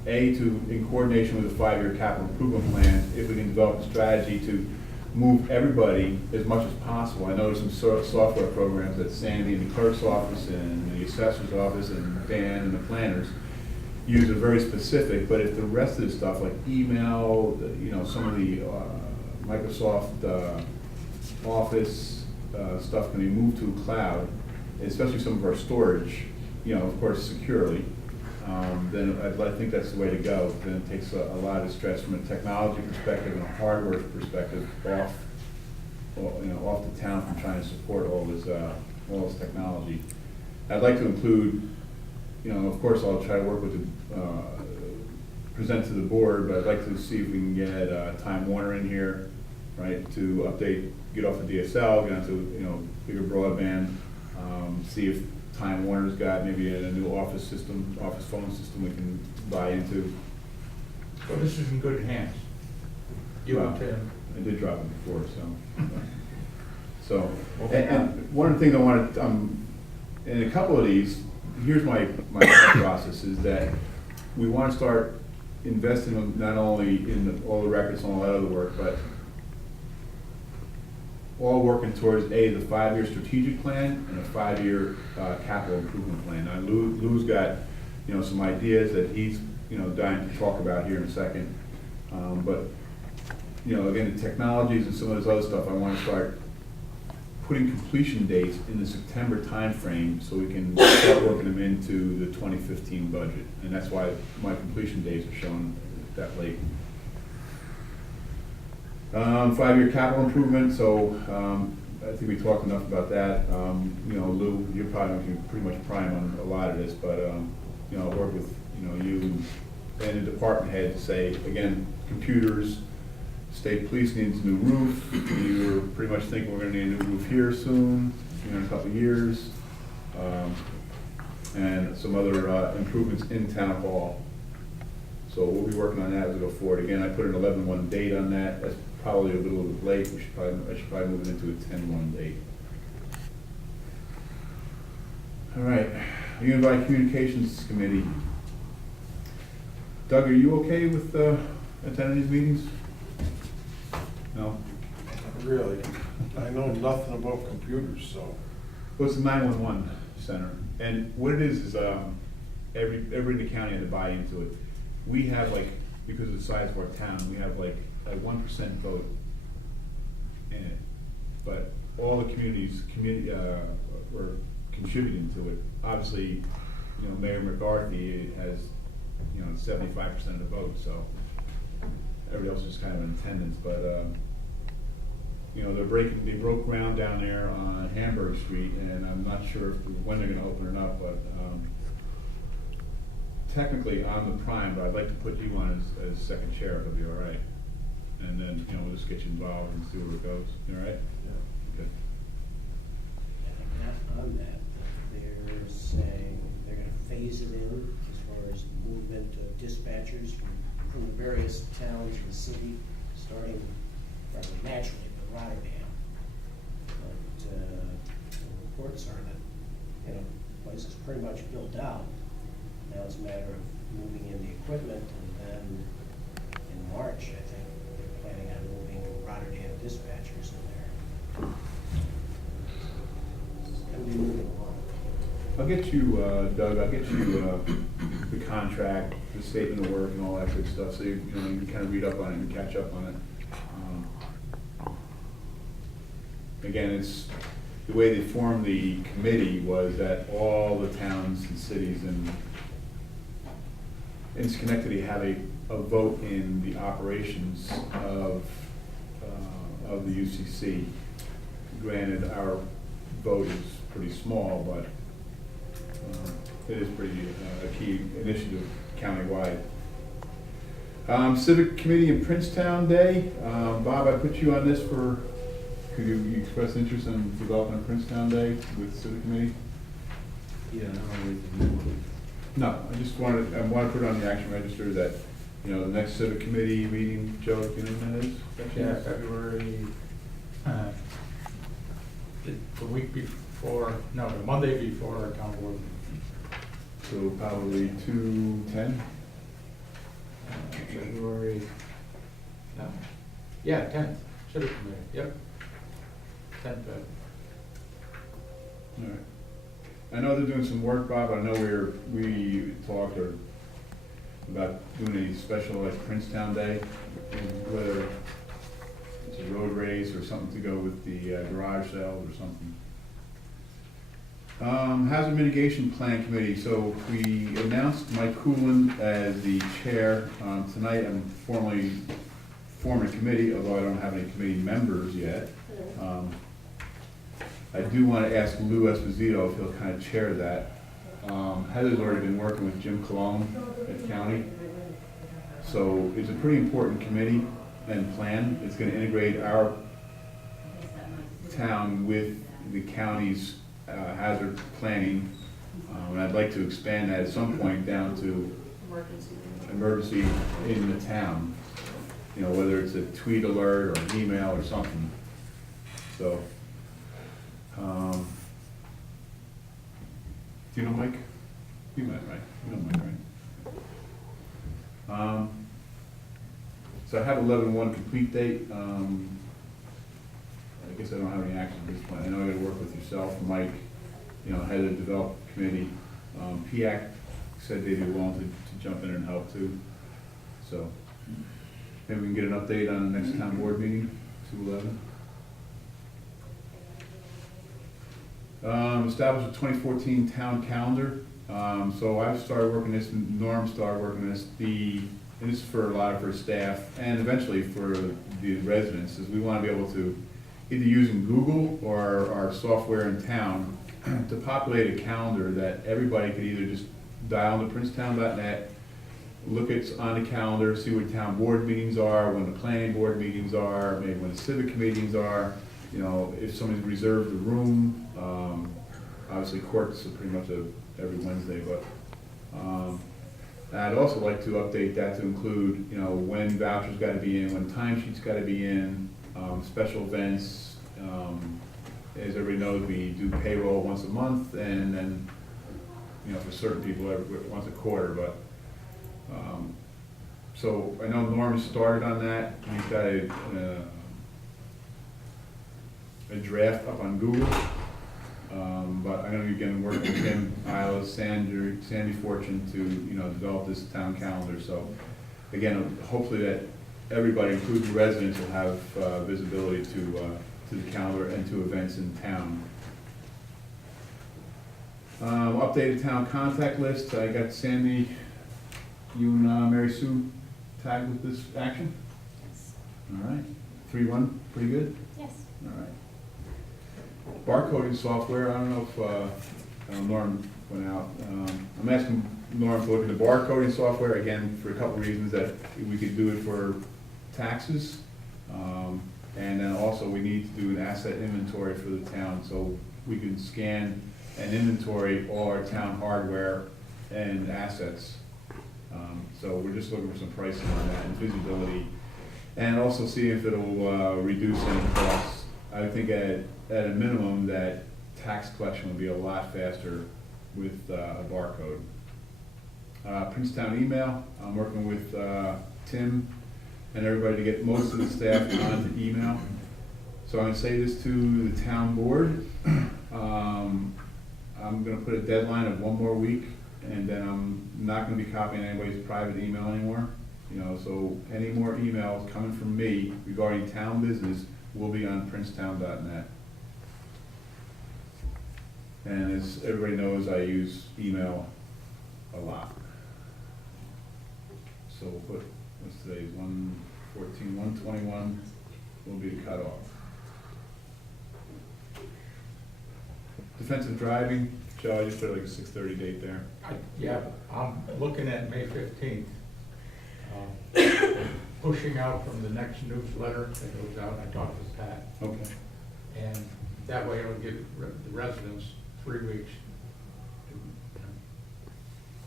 in coordination with a 5-year capital improvement plan, if we can develop a strategy to move everybody as much as possible. I know there's some sort of software programs that Sandy in the clerk's office and the assessor's office and Dan and the planners use are very specific, but if the rest of the stuff like email, some of the Microsoft Office stuff can be moved to a cloud, especially some of our storage, of course securely, then I think that's the way to go. Then it takes a lot of stress from a technology perspective and a hardware perspective off the town from trying to support all this technology. I'd like to include, of course I'll try to work with present to the board, but I'd like to see if we can get Time Warner in here, right, to update, get off the DSL, get onto, bigger broadband, see if Time Warner's got, maybe a new office system, office phone system we can buy into. So this is in good hands. You and Well, Tim. I did drop it before, so. So, and one of the things I wanted, in a couple of these, here's my thought process, is that we want to start investing not only in all the records and all that other work, but all working towards the 5-year strategic plan and a 5-year capital improvement plan. Now, Lou's got, some ideas that he's, dying to talk about here in a second. But, again, the technologies and some of this other stuff, I want to start putting completion dates in the September timeframe so we can start working them into the 2015 budget. And that's why my completion dates are shown that late. 5-year capital improvement, so I think we talked enough about that. Lou, you're probably going to pretty much prime on a lot of this, but I'll work with you and the department head to say, again, computers, state police needs a new roof. You're pretty much thinking we're going to need a new roof here soon, in a couple of years, and some other improvements in town hall. So we'll be working on that as we go forward. Again, I put an 11/1 date on that. That's probably a little bit late. I should probably move it into a 10/1 date. All right, Unified Communications Committee. Doug, are you okay with attending these meetings? No? Really, I know nothing about computers, so. Well, it's the 911 center, and what it is every in the county had to buy into it. We have because of the size of our town, we have a 1% vote in it, but all the communities were contributing to it. Obviously, Mayor McCarthy has 75% of the vote, so everybody else is kind of in attendance. But they broke ground down there on Hamburg Street, and I'm not sure when they're going to open it up, but technically I'm the prime, but I'd like to put you on as second chair, if it'll be all right. And then, we'll just get you involved and see where it goes. You all right? Yeah. Good. On that, they're saying they're gonna phase it in as far as movement of dispatchers from the various towns in the city, starting probably naturally with Rotterdam. But, the reports are that, the place is pretty much built out. Now it's a matter of moving in the equipment, and then in March, I think, they're planning on moving Rotterdam dispatchers in there. It's gonna be moving along. I'll get you, Doug, I'll get you the contract, the statement of work and all that good stuff, so you can kind of read up on it and catch up on it. Again, it's, the way they formed the committee was that all the towns and cities in Schenectady have a vote in the operations of the UCC. Granted, our vote is pretty small, but it is pretty a key initiative countywide. Civic Committee in Princetown Day. Bob, I put you on this for, could you express interest in developing a Princetown Day with Civic Committee? Yeah, I don't know. No, I want to put it on the action register that, the next Civic Committee meeting, Joe, do you know when that is? Yeah, February, the week before, no, the Monday before our town board meeting. So probably 2/10. February, no, yeah, 10th, Civic Committee, yep. 10th. All right. I know they're doing some work, Bob. I know we talked about doing a special Princetown Day, whether it's a road race or something to go with the garage sales or something. Hazard Mitigation Plan Committee. So we announced Mike Coolin as the chair. Tonight I'm formally forming a committee, although I don't have any committee members yet. I do want to ask Lou Esposito if he'll kind of chair that. Heather's already been working with Jim Cologne at County. So it's a pretty important committee and plan. It's going to integrate our town with the county's hazard planning And I'd like to expand that at some point down to emergency in the town. You know, whether it's a tweet alert or an email or something. So, do you know Mike? You met, right? You know Mike, right? So I have 11/1 complete date. I guess I don't have any action at this point. I know I gotta work with yourself, Mike, you know, head of the development committee. PIAC said they'd be willing to jump in and help too. So maybe we can get an update on the next town board meeting, 2/11. Establish a 2014 town calendar. So I've started working this, and Norm started working this. And this is for a lot of our staff and eventually for the residents, is we want to be able to either using Google or our software in town to populate a calendar that everybody could either just dial into princetown.net, look at on the calendar, see what town board meetings are, when the planning board meetings are, maybe when the civic meetings are, you know, if somebody's reserved a room. Obviously courts are pretty much every Wednesday, but I'd also like to update that to include, you know, when vouchers gotta be in, when timesheets gotta be in, special events. As everybody knows, we do payroll once a month, and then, you know, for certain people, once a quarter, but, so I know Norm started on that. He's got a draft up on Google. But I'm gonna be again working with Kim, Isla, Sandy Fortune to, you know, develop this town calendar. So again, hopefully that everybody, including residents, will have visibility to the calendar and to events in town. Updated town contact list. I got Sandy, you and Mary Sue tagged with this action? Yes. All right. 3-1, pretty good? Yes. All right. Barcoding software, I don't know if Norm went out. I'm asking Norm to look at the barcoding software, again, for a couple reasons, that we could do it for taxes. And then also we need to do an asset inventory for the town, so we can scan and inventory all our town hardware and assets. So we're just looking for some pricing on that and visibility, and also see if it'll reduce any costs. I think at a minimum that tax collection will be a lot faster with a barcode. Princetown email, I'm working with Tim and everybody to get most of the staff onto email. So I'm gonna say this to the town board. I'm gonna put a deadline of 1 more week, and then I'm not gonna be copying anybody's private email anymore. You know, so any more emails coming from me regarding town business will be on princetown.net. And as everybody knows, I use email a lot. So we'll put, what's today's, 1/14, 1/21 will be the cutoff. Defensive driving, Joe, I just put like a 6:30 date there. Yeah, I'm looking at May 15th. Pushing out from the next newsletter that goes out, I talked with Pat. Okay. And that way it'll give the residents 3 weeks to, you know,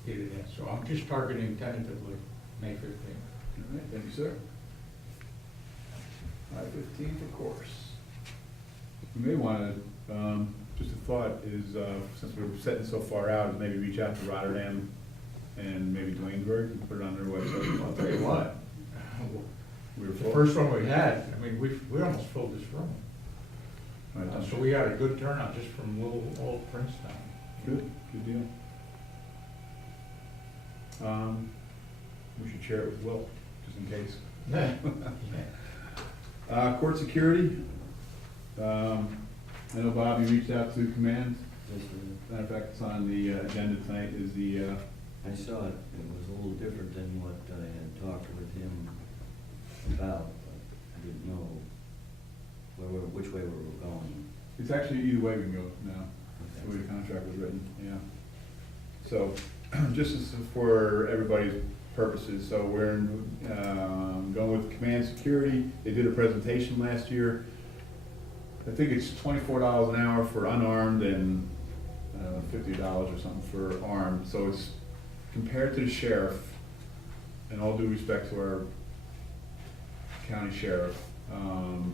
get it in. So I'm just targeting tentatively May 15th. All right, thank you, sir. 5/15, of course. You may want to, just a thought is, since we're setting so far out, is maybe reach out to Rotterdam and maybe Dwaynesburg and put it on their website. I'll tell you what, We were the full. first one we had, I mean, we almost filled this room. All right, So we had a good turnout just from little old Princetown. Good, good deal. We should share it with Will, just in case. Court security. I know Bobby reached out to command. Matter of fact, it's on the agenda tonight, is the, I saw it, it was a little different than what I had talked with him about, but I didn't know which way we were going. it's actually either way we can go now, the way the contract was written, yeah. So, just as for everybody's purposes, so we're going with command security. They did a presentation last year. I think it's $24 an hour for unarmed and $50 or something for armed, so it's, compared to the sheriff, and all due respect to our county sheriff,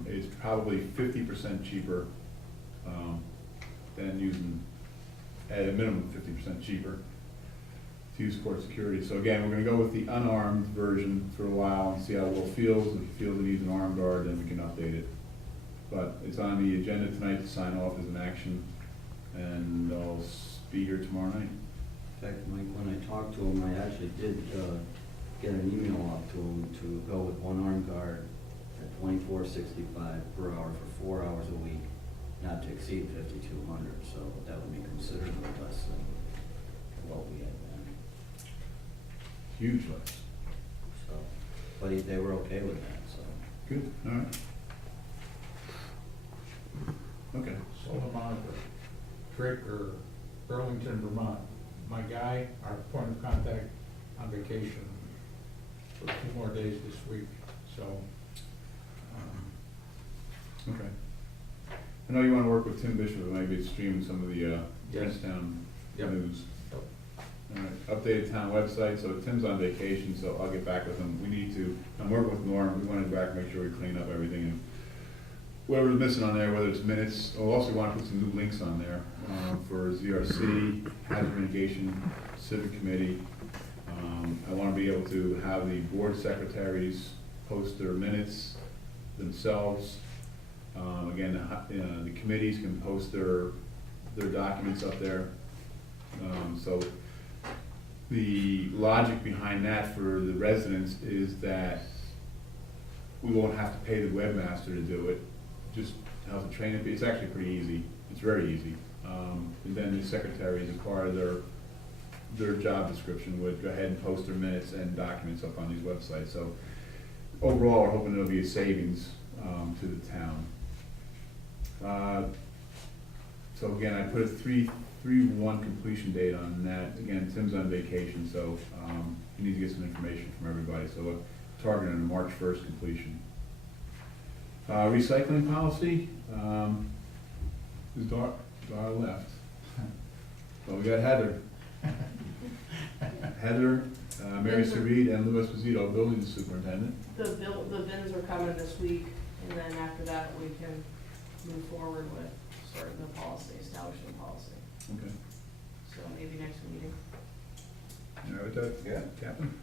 it's probably 50% cheaper, than using, at a minimum, 50% cheaper to use court security. So again, we're gonna go with the unarmed version for a while and see how Will feels. If he feels it needs an armed guard, then we can update it. But it's on the agenda tonight to sign off as an action, and I'll be here tomorrow night. In fact, Mike, when I talked to him, I actually did get an email out to him to go with one armed guard at $24.65 per hour for 4 hours a week, not to exceed 5,200. So that would be considerably less than what we had then. Huge less. So, but they were okay with that. So Good, all right. Okay. Santa Monica, Drake, or Burlington, Vermont. My guy, our point of contact, on vacation for 2 more days this week, so, Okay. I know you wanna work with Tim Bishop, maybe streaming some of the, Yes. Princetown Yep. news. All right, updated town website, so Tim's on vacation, so I'll get back with him. We need to, I'm working with Norm, we wanna go back and make sure we clean up everything, and whatever's missing on there, whether it's minutes, or also wanna put some new links on there, for ZRC, Hazard Mitigation, Civic Committee. I wanna be able to have the board secretaries post their minutes themselves. Again, the committees can post their documents up there. So the logic behind that for the residents is that we won't have to pay the webmaster to do it, just have to train it. It's actually pretty easy, it's very easy. And then the secretaries, as part of their job description, would go ahead and post their minutes and documents up on these websites. So overall, we're hoping there'll be a savings to the town. So again, I put a 3/1 completion date on that. Again, Tim's on vacation, so we need to get some information from everybody. So we're targeting a March 1st completion. Recycling policy, Dar left. Well, we got Heather. Heather, Mary Reed, and Louis Pizzuto, building superintendent. The bins are coming this week, and then after that, we can move forward with starting the policy, establishing the policy. Okay. So maybe next meeting. You all right with that? Yeah. Captain?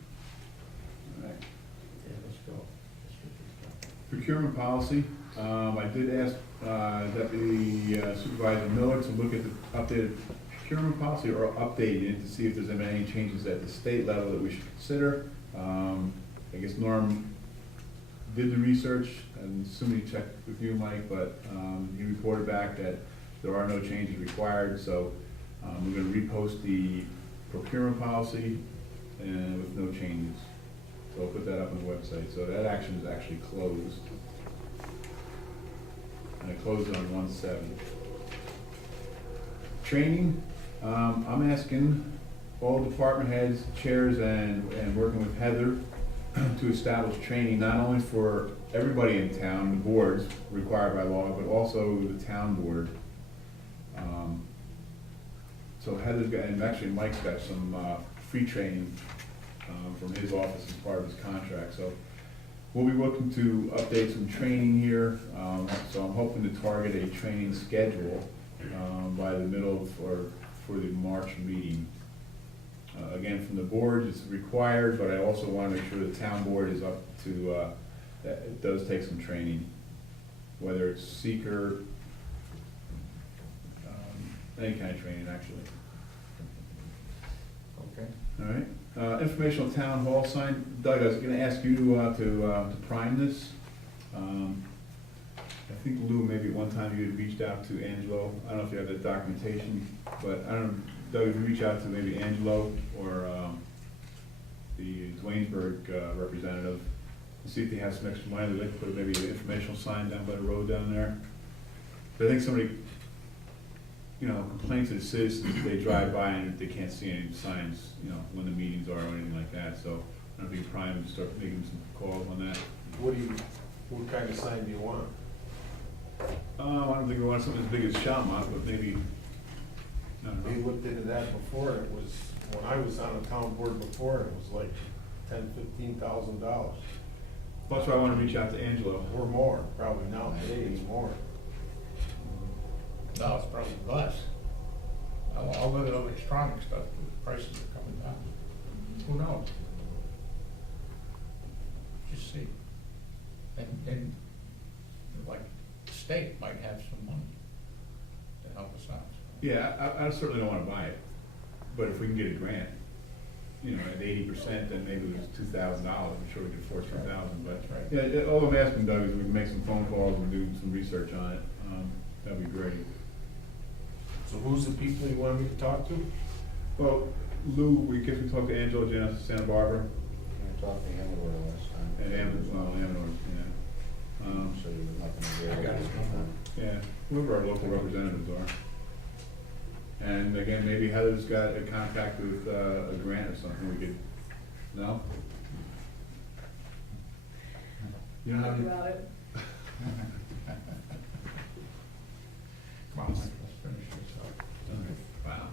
All right. yeah, let's go. Let's get this done. Procurement policy, I did ask Deputy Supervisor Miller to look at the updated procurement policy, or update it to see if there's been any changes at the state level that we should consider. I guess Norm did the research, and assuming he checked with you, Mike, but he reported back that there are no changes required, so we're gonna repost the procurement policy and with no changes. So I'll put that up on the website, so that action is actually closed. And it closed on 1/7. Training, I'm asking all department heads, chairs, and working with Heather to establish training, not only for everybody in town, the boards required by law, but also the town board. So Heather's got, and actually Mike's got some free training from his office as part of his contract. So we'll be looking to update some training here. So I'm hoping to target a training schedule by the middle for the March meeting. Again, from the board, it's required, but I also want to make sure the town board is up to, that it does take some training, whether it's seeker, any kind of training, actually. Okay. All right, informational town hall sign. Doug, I was gonna ask you to prime this. I think Lou, maybe at one time you had reached out to Angelo. I don't know if you have that documentation, but I don't know, Doug, if you reach out to maybe Angelo or the Dwaynesburg representative, and see if they have some extra money, they'd like to put maybe an informational sign down by the road down there. But I think somebody, complains to the citizens, they drive by and they can't see any signs, when the meetings are or anything like that. So I don't know if you can prime them to start making some calls on that. What kind of sign do you want? I don't think we want something as big as Shalmont, but maybe We looked into that before, and it was, when I was on the town board before, it was like $10,000-15,000, That's why I want to reach out to Angelo. or more, probably nowadays, more. No, it's probably less. All the electronic stuff, the prices are coming down. Who knows? Just see. And like, the state might have some money to help us out. Yeah, I certainly don't want to buy it, but if we can get a grant, you know, at 80%, then maybe it was $2,000. I'm sure we could afford $2,000, but. That's right. Yeah, all I'm asking, Doug, is we can make some phone calls and do some research on it. That'd be great. So who's the people you want me to talk to? Well, Lou, we talked to Angelo Janus of Santa Barbara, I talked to him a little last time. and Amador, yeah. So you would like to I got his number. Yeah, whoever our local representatives are. And again, maybe Heather's got a contact with a grant or something we could, no? You don't have any? About it. Come on, let's finish this up. Wow.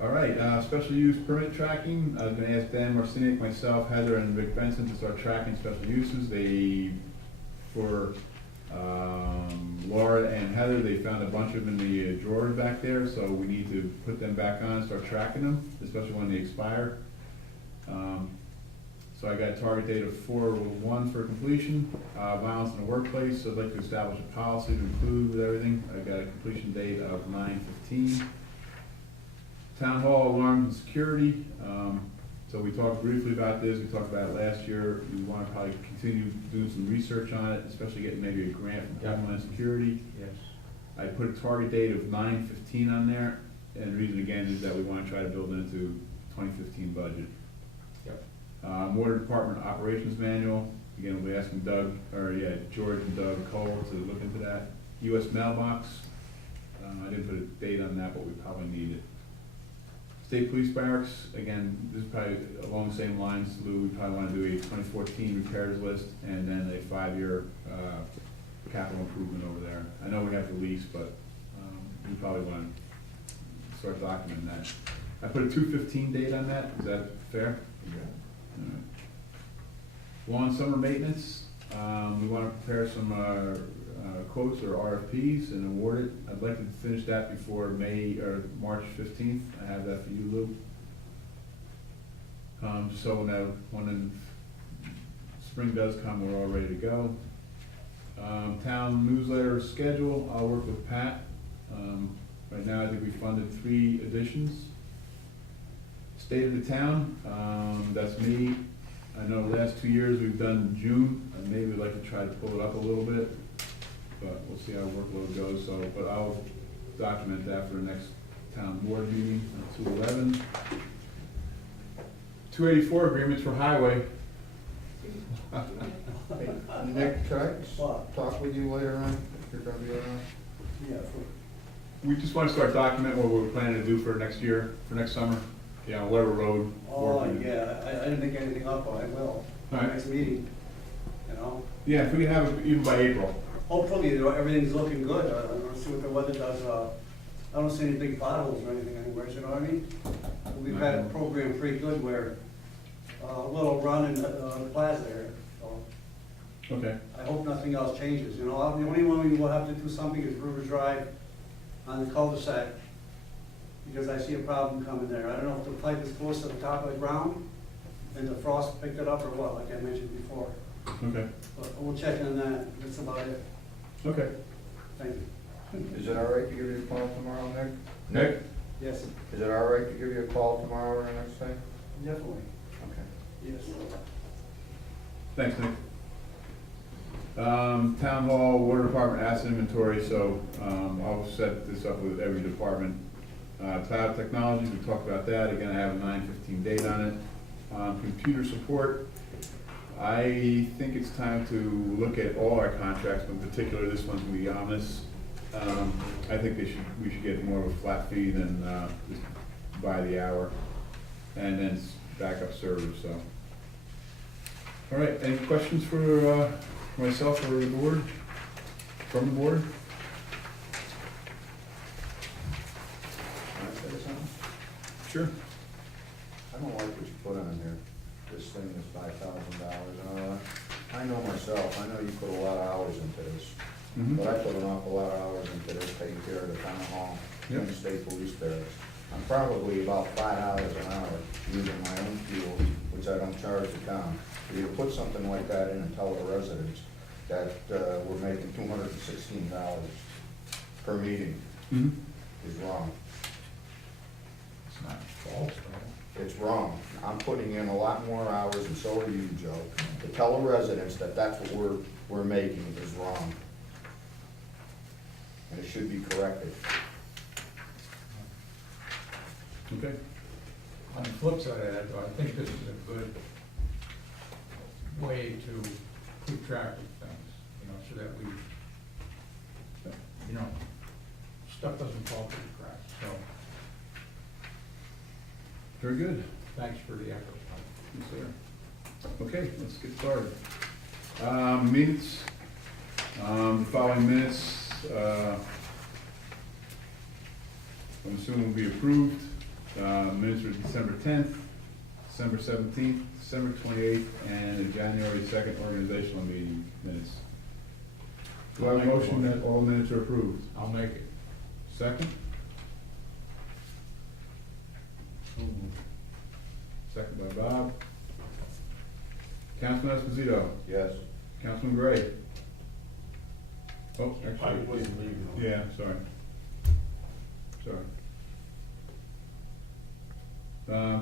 All right, special use permit tracking. I was gonna ask Dan Marciniak, myself, Heather, and Vic Benson to start tracking special uses. For Laura and Heather, they found a bunch of them in the drawers back there, so we need to put them back on and start tracking them, especially when they expire. So I got a target date of 4/1 for completion. Violence in the workplace, so I'd like to establish a policy to include with everything. I got a completion date of 9/15. Town hall alarms and security. So we talked briefly about this, we talked about it last year. We want to probably continue doing some research on it, especially getting maybe a grant from Homeland Security. Yes. I put a target date of 9/15 on there, and the reason again is that we want to try to build into 2015 budget. Yep. Water Department Operations Manual, again, we'll be asking George and Doug Cole to look into that. US mailbox, I didn't put a date on that, but we probably need it. State Police Barracks, again, this is probably along the same lines, Lou, we probably want to do a 2014 repairs list and then a 5-year capital improvement over there. I know we have the lease, but we probably want to start documenting that. I put a 2/15 date on that, is that fair? Yeah. All right. Lawn summer maintenance, we want to prepare some quotes or RFPs and award it. I'd like to finish that before March 15th. I have that for you, Lou. So now, when spring does come, we're all ready to go. Town newsletter schedule, I'll work with Pat. Right now, I think we funded 3 editions. State of the town, that's me. I know the last 2 years we've done June, and maybe we'd like to try to pull it up a little bit, but we'll see how workload goes. So, but I'll document that for the next town board meeting on 2/11. 284 agreements for highway. Hey, Nick, can I just talk with you later on, if you're gonna be around? Yeah, We just want to start documenting what we're planning to do for next year, for next summer. You know, whatever road. oh, work we do. yeah, I didn't make anything up, but I will, All right. next meeting, you know? Yeah, if we can have it even by April. Hopefully, you know, everything's looking good, I'll see what the weather does, I don't see any big potholes or anything anywhere, you know what I mean? We've had a program pretty good where, a little run in the plaza area, so Okay. I hope nothing else changes, you know? The only one we will have to do something is River Drive on the cul-de-sac, because I see a problem coming there. I don't know if the pipe is close to the top of the ground, and the frost picked it up or what, like I mentioned before. Okay. But we'll check on that, that's about it, Okay. thank you. Is it all right to give you a call tomorrow, Nick? Nick? Yes, Is it all right to give you a call tomorrow or the next day? definitely, Okay. yes. Thanks, Nick. Town hall, water department asset inventory, so I'll set this up with every department. Cloud technologies, we talked about that, again, I have a 9/15 date on it. Computer support, I think it's time to look at all our contracts, but in particular, this one's gonna be ominous. I think we should get more of a flat fee than just by the hour, and then backup servers, so. All right, any questions for myself or the board, from the board? Sure. I don't like what you put on here. This thing is $5,000. I know myself, I know you put a lot of hours into this, Mhm. but I put an awful lot of hours into this, taking care of the town hall, and the state police barracks. I'm probably about $5 an hour using my own fuel, which I don't charge the town. For you to put something like that in and tell the residents that we're making $216 per meeting Mhm. is wrong. It's not false, though. It's wrong. I'm putting in a lot more hours, and so are you, Joe. To tell the residents that that's what we're making is wrong. And it should be corrected. Okay. On the flip side of that, though, I think this is a good way to keep track of things, so that we, stuff doesn't fall through the cracks. So, Very good. thanks for the effort. Yes, sir. Okay, let's get started. Minutes. The following minutes, I'm assuming will be approved. Minutes are December 10th, December 17th, December 28th, and the January 2nd organizational meeting minutes. Do I have a motion that all minutes are approved? I'll make it. Second? Second by Bob. Councilman Esposito. Yes? Councilman Gray. Oh, I actually. wasn't leaving. Yeah, sorry. Sorry.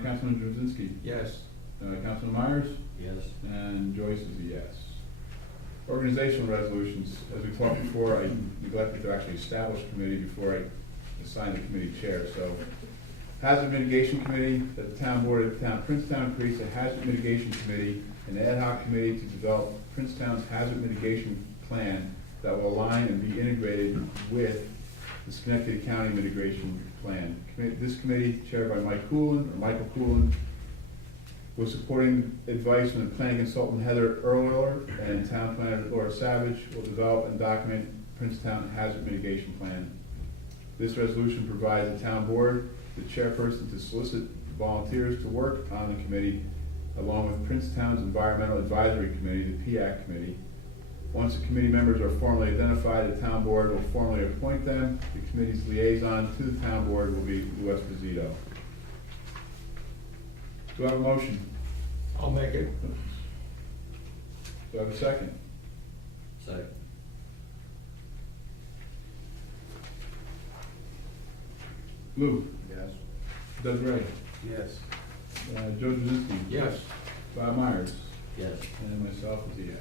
Councilman Drzezinski. Yes. Councilman Myers. Yes. And Joyce is a yes. Organizational resolutions, as we talked before, I neglected to actually establish a committee before I assigned the committee chair, so. Hazard Mitigation Committee, that the town board of the town of Princetown creates a hazard mitigation committee, an ad hoc committee to develop Princetown's hazard mitigation plan that will align and be integrated with the Schenectady County mitigation plan. This committee, chaired by Michael Coolin, with supporting advice from the planning consultant Heather Earler and town planner Laura Savage, will develop and document Princetown hazard mitigation plan. This resolution provides the town board the chairperson to solicit volunteers to work on the committee, along with Princetown's Environmental Advisory Committee, the PAC committee. Once the committee members are formally identified, the town board will formally appoint them. The committee's liaison to the town board will be Lou Esposito. Do I have a motion? I'll make it. Do I have a second? Second. Lou? Yes? Doug Ray? Yes. Joe Drzezinski? Yes. Bob Myers? Yes. And myself is a yes.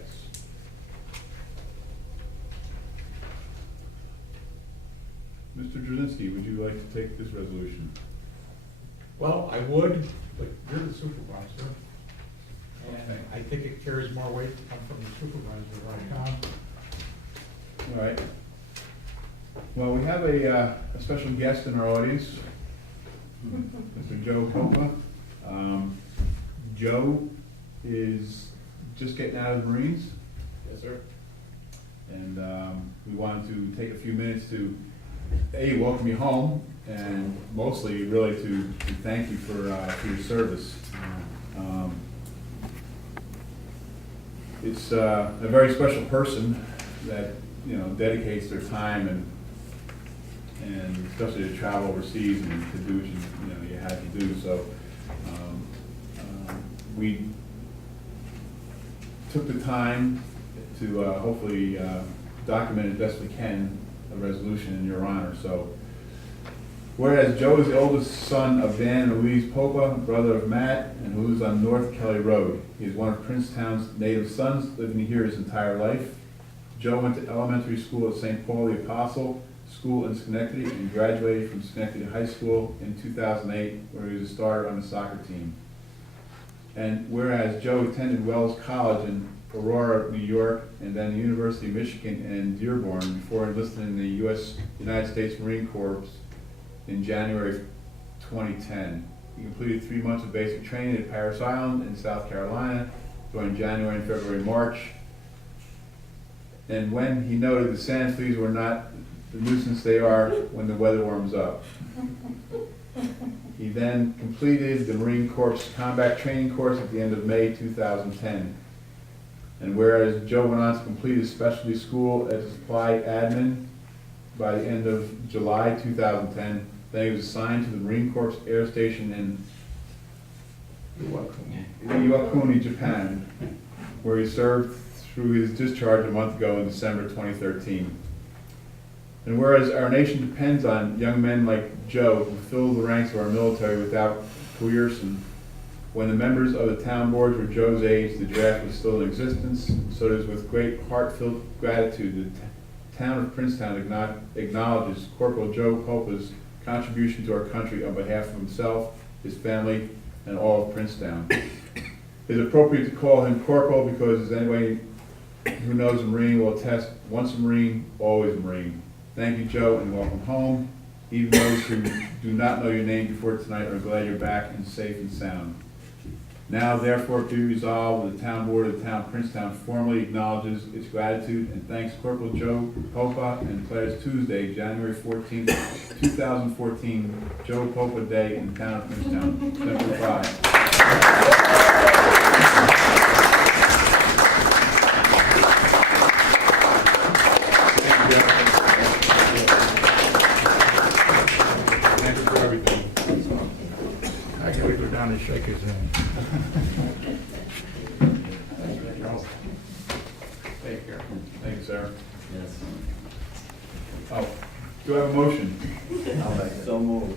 Mr. Drzezinski, would you like to take this resolution? Well, I would, but you're the supervisor. And I think it carries more weight to come from the supervisor, right, Tom? All right. Well, we have a special guest in our audience, Mr. Joe Copa. Joe is just getting out of the Marines. Yes, sir. And we wanted to take a few minutes to, A, welcome you home, and mostly really to thank you for your service. It's a very special person that, dedicates their time and especially to travel overseas and to do what you had to do. So we took the time to hopefully document as best we can a resolution in your honor. So, whereas Joe is the oldest son of Dan and Louise Popa, brother of Matt, and who lives on North Kelly Road. He is one of Princetown's native sons, living here his entire life. Joe went to elementary school at St. Paul the Apostle School in Schenectady and graduated from Schenectady High School in 2008, where he was a starter on the soccer team. And whereas Joe attended Wells College in Aurora, New York, and then the University of Michigan in Dearborn before enlisting in the United States Marine Corps in January 2010. He completed 3 months of basic training at Parris Island in South Carolina during January and February, March. And when he noted the sand fleas were not the nuisance they are when the weather warms up. He then completed the Marine Corps Combat Training Course at the end of May 2010. And whereas Joe went on to complete his specialty school as a supply admin by the end of July 2010, then he was assigned to the Marine Corps Air Station in Iwakuni, Japan, where he served through his discharge a month ago in December 2013. And whereas our nation depends on young men like Joe who fill the ranks of our military without coercion, when the members of the town boards were Joe's age, the draft was still in existence, so it is with great heartfelt gratitude the town of Princetown acknowledges Corporal Joe Popa's contribution to our country on behalf of himself, his family, and all of Princetown. It is appropriate to call him Corporal because, as anybody who knows a Marine will attest, once a Marine, always a Marine. Thank you, Joe, and welcome home. Even those who do not know your name before tonight are glad you're back and safe and sound. Now, therefore, be resolved, the town board of the town of Princetown formally acknowledges its gratitude and thanks Corporal Joe Popa and declares Tuesday, January 14th, 2014, Joe Popa Day in the town of Princetown. Simple 5. Thank you for everything. I gotta go down and shake his hand. Take care. Thank you, sir. Yes. Oh, do I have a motion? I'll make it. So move. All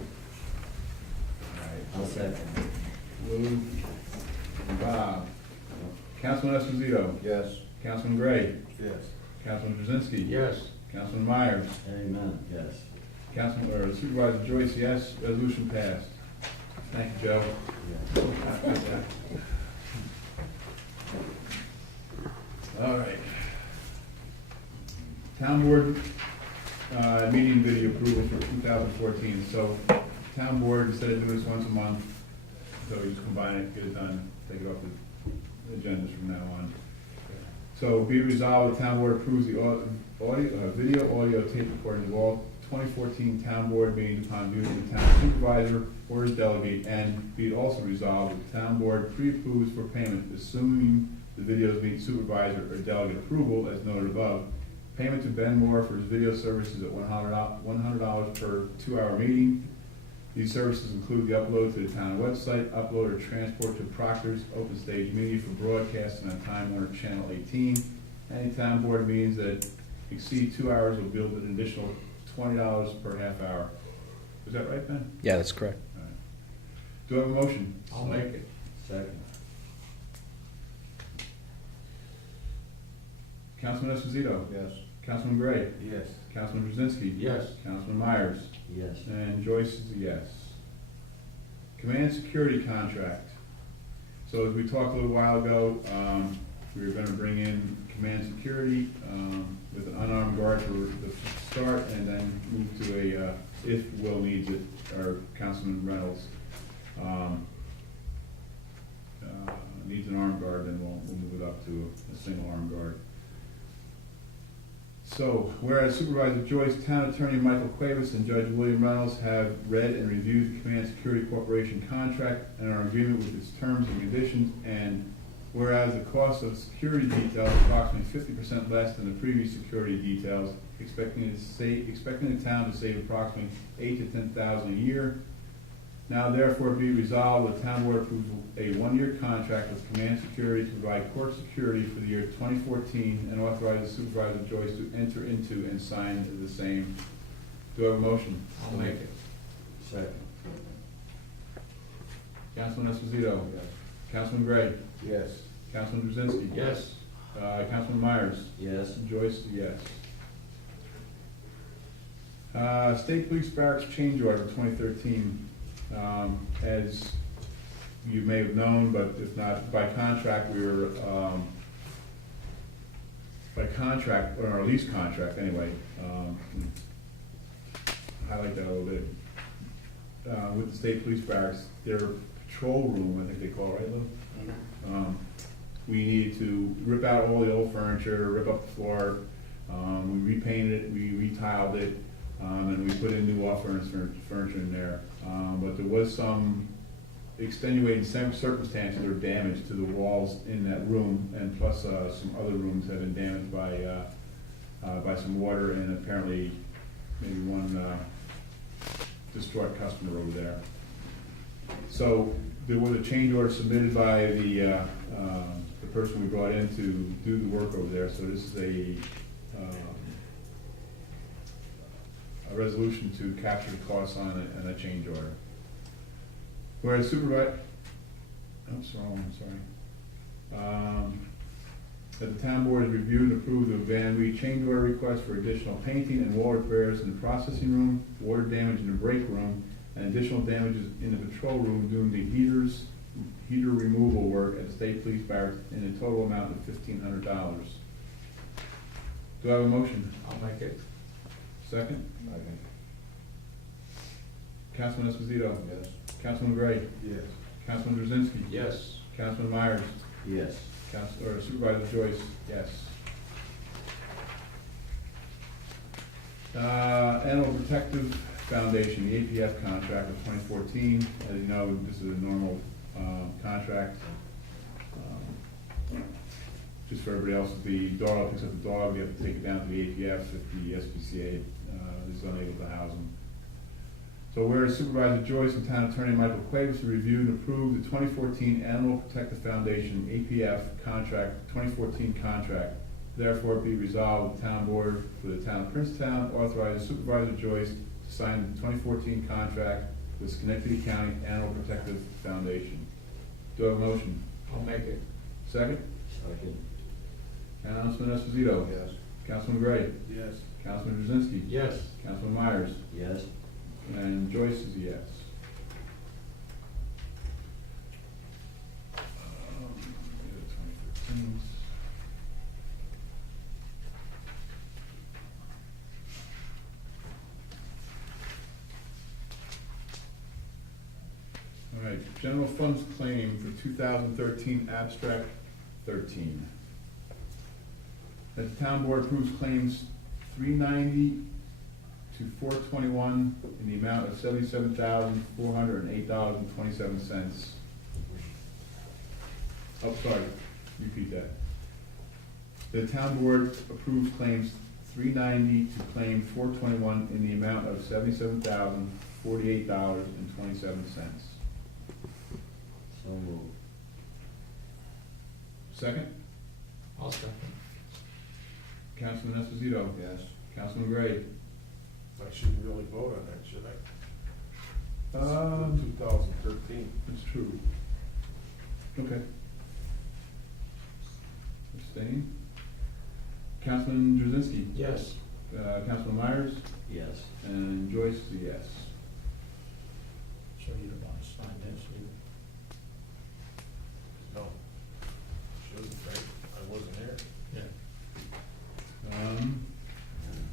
right. I'll second. Lou, Bob, Councilman Esposito, Yes. Councilman Gray, Yes. Councilman Krasinski. Yes. Councilman Myers, Amen, yes. Supervisor Joyce, yes, resolution passed. Thank you, Joe. All right. Town board, meeting video approval for 2014. So, town board, instead of doing this once a month, so we just combine it, get it done, take it off the agendas from now on. So, be resolved, the town board approves the video, audio, tape recording of all 2014 town board meetings upon duty of the town supervisor or his delegate, and be it also resolved that the town board pre-approves for payment, assuming the videos meet supervisor or delegate approval, as noted above. Payment to Ben Moore for his video services at $100 per 2-hour meeting. These services include the upload to the town website, upload or transport to Proctor's Open Stage Media for broadcasting on Time Warner Channel 18. Any town board meetings that exceed 2 hours will bill an additional $20 per half hour. Is that right, Ben? Yeah, that's correct. All right. Do I have a motion? I'll make it. Second. Councilman Esposito. Yes. Councilman Gray. Yes. Councilman Krasinski. Yes. Councilman Myers. Yes. And Joyce is a yes. Command security contract. So as we talked a little while ago, we were gonna bring in command security, with an unarmed guard for the start, and then move to a, if Will needs it, or Councilman Reynolds, needs an armed guard, then we'll move it up to a single armed guard. So, whereas Supervisor Joyce, Town Attorney Michael Cuevas, and Judge William Reynolds have read and reviewed the Command Security Corporation contract and are in agreement with its terms and conditions, and whereas the cost of security details is approximately 50% less than the previous security details, expecting the town to save approximately $8,000 to $10,000 a year. Now therefore be resolved, the town board approves a 1-year contract with Command Security to provide court security for the year 2014 and authorizes Supervisor Joyce to enter into and sign the same. Do I have a motion? I'll make it. Second. Councilman Esposito. Yes. Councilman Gray. Yes. Councilman Krasinski. Yes. Councilman Myers. Yes. Joyce, yes. State Police Barracks change order 2013. As you may have known, but if not, by contract, we were, by contract, or our lease contract anyway, highlight that a little bit. With the State Police Barracks, their patrol room, I think they call it, right, Lou? We needed to rip out all the old furniture, rip up the floor, we repainted it, we retiled it, And we put in new wall furniture in there. But there was some extenuating circumstances or damage to the walls in that room, and plus some other rooms have been damaged by some water and apparently maybe one distraught customer over there. So there was a change order submitted by the person we brought in to do the work over there. So this is a resolution to capture the costs on it and a change order. Whereas supervisor, that the town board has reviewed and approved the Van Reed change order request for additional painting and wall repairs in the processing room, water damage in the break room, and additional damages in the patrol room due to heater removal work at the state police barracks in a total amount of $1,500. Do I have a motion? I'll make it. Second? Second. Councilman Esposito? Yes. Councilman Gray? Yes. Councilman Drzinski? Yes. Councilman Myers? Yes. Supervisor Joyce? Yes. Animal Protective Foundation, the APF contract of 2014. As you know, this is a normal contract. Just for everybody else, if the dog picks up the dog, we have to take it down to the APF if the SPCA is unable to house them. So whereas Supervisor Joyce and Town Attorney Michael Cuevas reviewed and approved the 2014 Animal Protective Foundation APF contract, 2014 contract, therefore be resolved, the Town Board for the Town of Princetown authorizes Supervisor Joyce to sign the 2014 contract with Schenectady County Animal Protective Foundation. Do I have a motion? I'll make it. Second? Second. Councilman Esposito? Yes. Councilman Gray? Yes. Councilman Drzinski? Yes. Councilman Myers? Yes. And Joyce is a yes. 2015. All right, general funds claim for 2013 abstract 13. That the town board approves claims 390 to 421 in the amount of $77,408.27. Oh, sorry, repeat that. The town board approves claims 390 to claim 421 in the amount of $77,048.27. So moved. Second, I'll second. Councilman Esposito. Yes. Councilman Gray. I shouldn't really vote on that, should I? 2013. That's true. Okay. Abstain. Councilman Drzinski. Yes. Councilman Myers. Yes. And Joyce is a yes. So you don't want to sign this either? No. Shouldn't, right? I wasn't here. Yeah.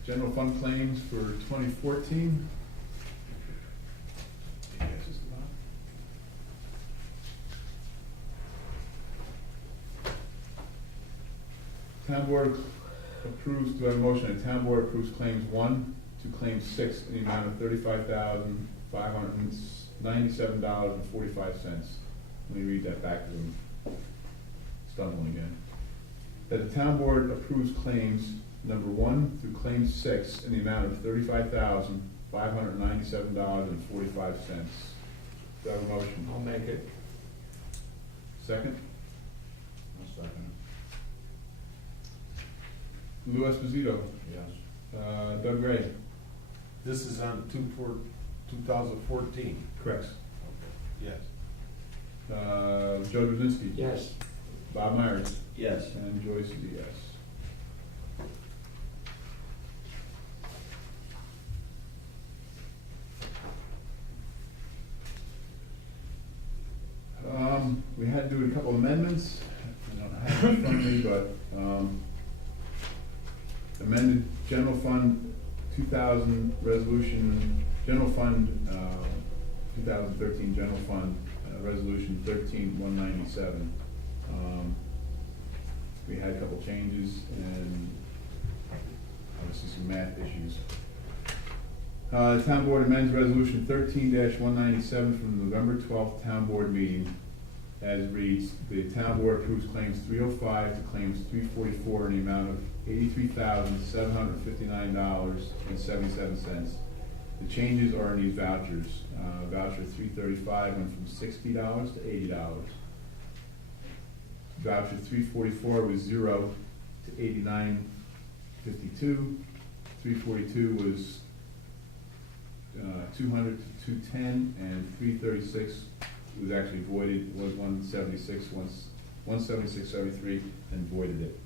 General fund claims for 2014. Town board approves, do I have a motion? The town board approves claims 1 to claim 6 in the amount of $35,597.45. Let me read that back to them. Stumbling again. That the town board approves claims number 1 through claim 6 in the amount of $35,597.45. Do I have a motion? I'll make it. Second? I'll second Lou Esposito. it. Yes. Doug Gray. This is on 2014. Correct. Yes. Joe Drzinski. Yes. Bob Myers. Yes. And Joyce is a yes. We had to do a couple amendments. I don't have it in front of me, but amended general fund 2000 resolution, general fund 2013 general fund resolution 13197. We had a couple changes and obviously some math issues. The town board amends resolution 13-197 from the November 12th town board meeting as reads, the town board approves claims 305 to claims 344 in the amount of $83,759.77. The changes are in these vouchers. Voucher 335 went from $60 to $80. Voucher 344 was 0 to $89.52. 342 was 200 to 210, and 336 was actually voided. It was 176.73 and voided it.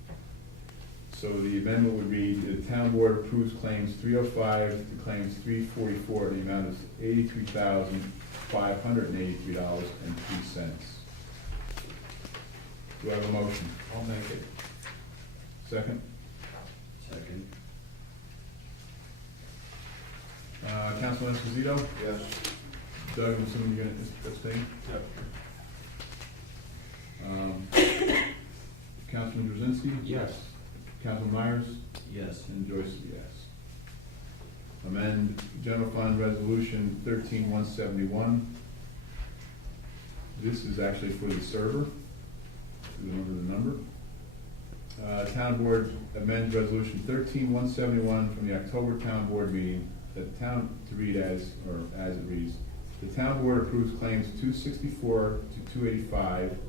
So the amendment would read, the town board approves claims 305 to claims 344 in the amount of $83,583.03. Do I have a motion? I'll make it. Second? Second. Councilman Esposito? Yes. Doug, I'm assuming you're gonna abstain? Councilman Drzinski? Yes. Councilman Myers? Yes. And Joyce is yes. Amend General Fund Resolution 13-171. This is actually for the server. Remember the number? Town Board amends Resolution 13-171 from the October Town Board meeting, that the town, to read as it reads, the Town Board approves claims 264 to 285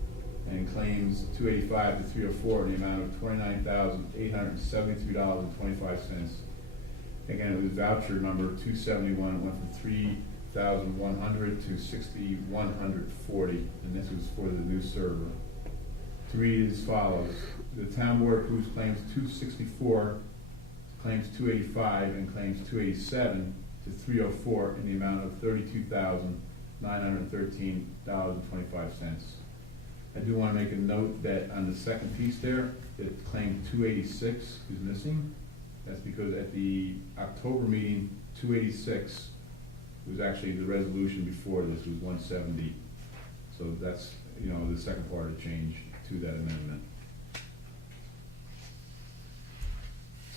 and claims 285 to 304 in the amount of $29,873.25. Again, it was voucher number 271, it went from 3,100 to 6,140, and this was for the new server. To read as follows, the town board approves claims 264, claims 285, and claims 287 to 304 in the amount of $32,913.25. I do want to make a note that on the second piece there, that claim 286 is missing. That's because at the October meeting, 286 was actually the resolution before this was 170. So that's, the second part of change to that amendment.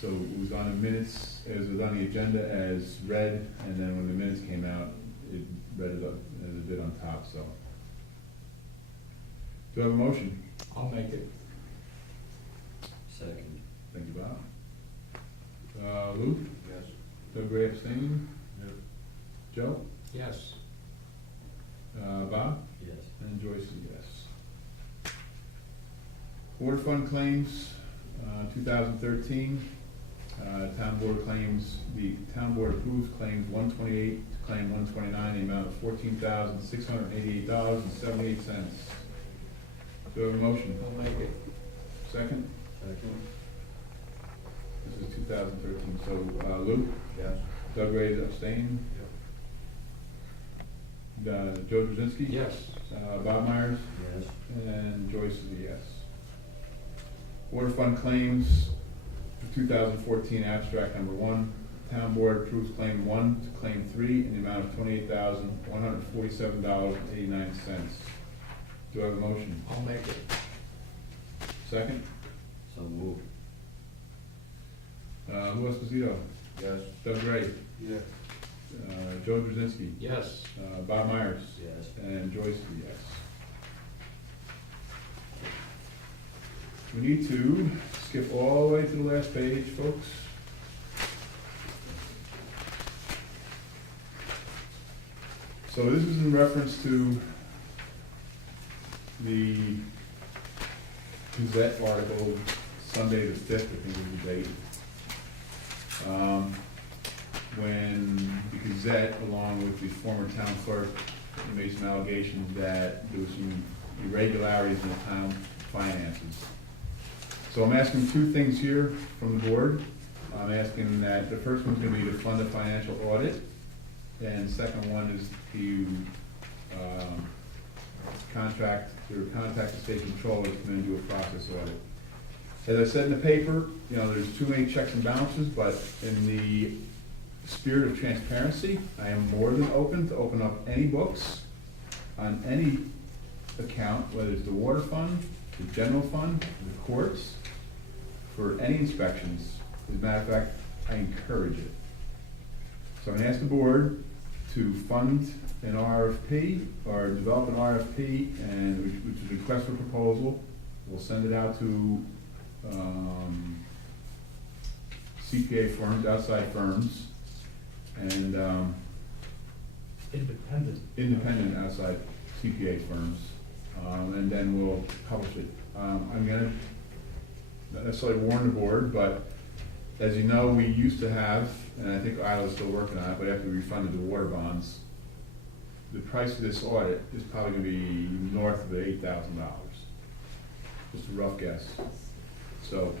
So it was on the minutes, as it was on the agenda as read, and then when the minutes came out, it read it up as it did on top, so. Do I have a motion? I'll make it. Second. Thank you, Bob. Lou? Yes. Doug Gray abstaining? Joe? Yes. Bob? Yes. And Joyce is yes. Water fund claims, 2013. Town board claims, the town board approves claims 128 to claim 129, the amount of $14,688.78. Do I have a motion? I'll make it. Second? Second. This is 2013, so Lou? Yes. Doug Ray is abstaining? Joe Drzinski? Yes. Bob Myers? Yes. And Joyce is a yes. Water fund claims for 2014, abstract number 1. Town board approves claim 1 to claim 3 in the amount of $28,147.89. Do I have a motion? I'll make it. Second? So moved. Lou Esposito? Yes. Doug Ray? Yes. Joe Drzinski? Yes. Bob Myers? Yes. And Joyce is a yes. We need to skip all the way to the last page, folks. So this is in reference to the Gazette article, Sunday the 5th, I think was the date. When the Gazette, along with the former town clerk, made some allegations that there was some irregularities in the town finances. So I'm asking two things here from the board. I'm asking that the first one's gonna be to fund a financial audit, and the second one is to contact the state controller to come in and do a process audit. As I said in the paper, there's too many checks and balances, but in the spirit of transparency, I am more than open to open up any books on any account, whether it's the water fund, the general fund, the courts, for any inspections. As a matter of fact, I encourage it. So I'm gonna ask the board to fund an RFP, or develop an RFP, and which is a request for proposal. We'll send it out to, CPA firms, outside firms, and, independent outside CPA firms, and then we'll publish it. I'm gonna, not necessarily warn the board, but as you know, we used to have, and I think Isla's still working on it, but after we refunded the water bonds, the price of this audit is probably gonna be north of $8,000. Just a rough guess. So,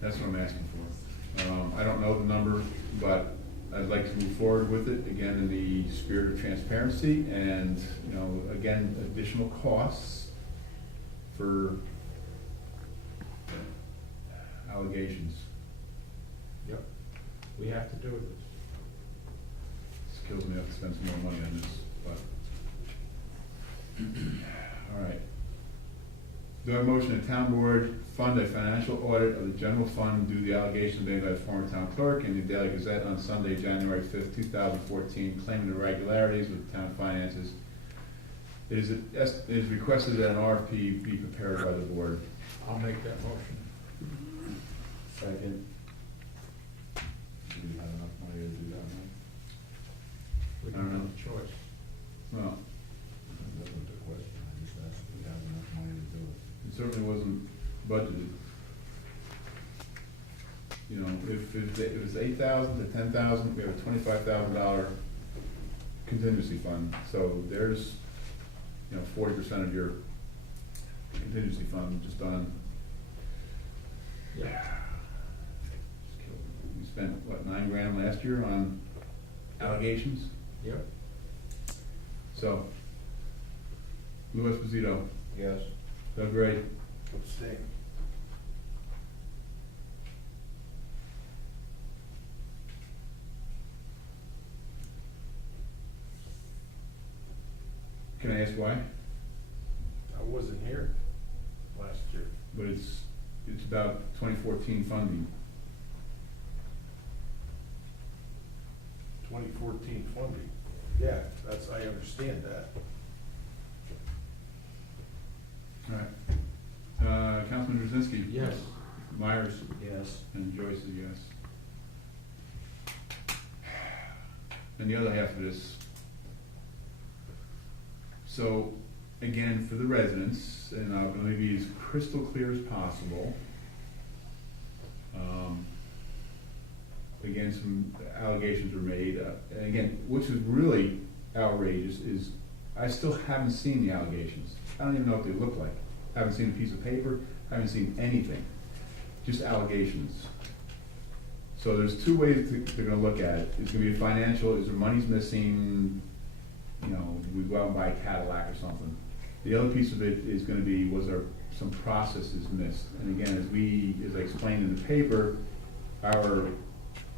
that's what I'm asking for. I don't know the number, but I'd like to move forward with it, again, in the spirit of transparency and, you know, again, additional costs for allegations. Yep, we have to do this. This kills me, I have to spend some more money on this, but. All right. Do I have a motion that town board fund a financial audit of the general fund due to the allegations made by the former town clerk in the Daily Gazette on Sunday, January 5th, 2014, claiming irregularities with town finances? It is requested that an RFP be prepared by the board. I'll make that motion. Second. Do you have enough money to do that, man? We I don't don't know. have a choice. Well, That wasn't the question, I just asked if we have enough money to do it. it certainly wasn't budgeted. You know, if it was 8,000 to 10,000, we have a $25,000 contingency fund. So there's, you know, 40% of your contingency fund just on. Yeah. Just killed me. We spent, what, $9,000 last year on allegations? Yep. So, Lou Esposito, Yes. Doug Gray, Abstain. can I ask why? I wasn't here last year. But it's about 2014 funding. 2014 funding. Yeah, that's, I understand that. All right. Councilman Drzezinski? Yes. Myers? Yes. And Joyce is yes. And the other half of this. So, again, for the residents, and I'm gonna be as crystal clear as possible. Again, some allegations were made, and again, which is really outrageous is, I still haven't seen the allegations. I don't even know what they look like. Haven't seen a piece of paper, haven't seen anything, just allegations. So there's two ways they're gonna look at it. It's gonna be a financial, is there money's missing, you know, we go out and buy a Cadillac or something. The other piece of it is gonna be, was there some processes missed? And again, as I explained in the paper, our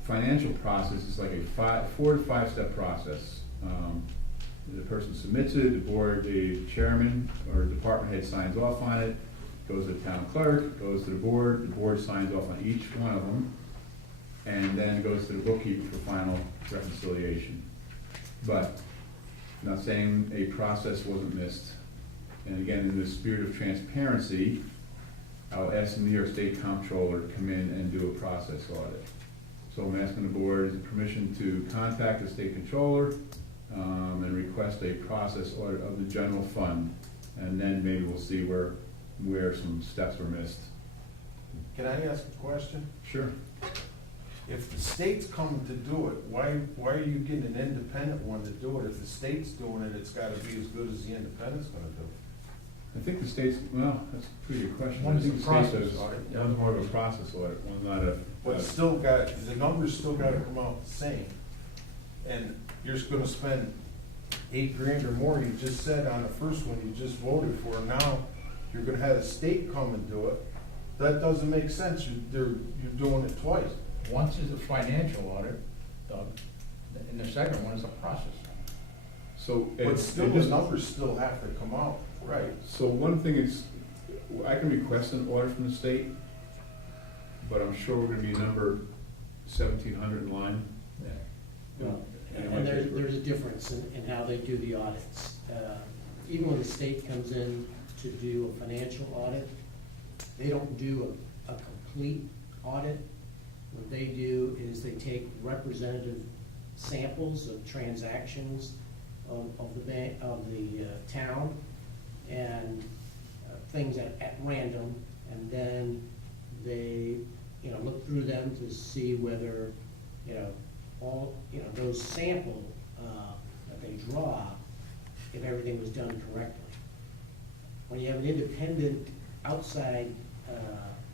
financial process is like a 4 to 5 step process. The person submits it, the board, the chairman or department head signs off on it, goes to the town clerk, goes to the board signs off on each one of them, and then it goes to the bookkeeper for final reconciliation. But, I'm not saying a process wasn't missed. And again, in the spirit of transparency, I'll ask the New York State Comptroller to come in and do a process audit. So I'm asking the board permission to contact the state controller and request a process audit of the general fund. And then maybe we'll see where some steps were missed. Can I ask a question? Sure. If the state's coming to do it, why are you getting an independent one to do it? If the state's doing it, it's gotta be as good as the independent's gonna do. I think the state's, well, that's a pretty good question. I One's think a the state process does- audit. One's more of a process audit, one's not a. But still got, the numbers still gotta come out the same. And you're just gonna spend $8,000 or more, you just said on the first one you just voted for, now you're gonna have the state come and do it. That doesn't make sense, you're doing it twice. Once is a financial audit, Doug, and the second one is a process. So. But still, the numbers still have to come out, right? So one thing is, I can request an audit from the state, but I'm sure we're gonna be a number 1,700 in line. Well, And and what there's, they- there's a difference in how they do the audits. Even when the state comes in to do a financial audit, they don't do a complete audit. What they do is they take representative samples of transactions of the bank, of the town, and things at random, and then they, look through them to see whether, all, those sample that they draw, if everything was done correctly. When you have an independent outside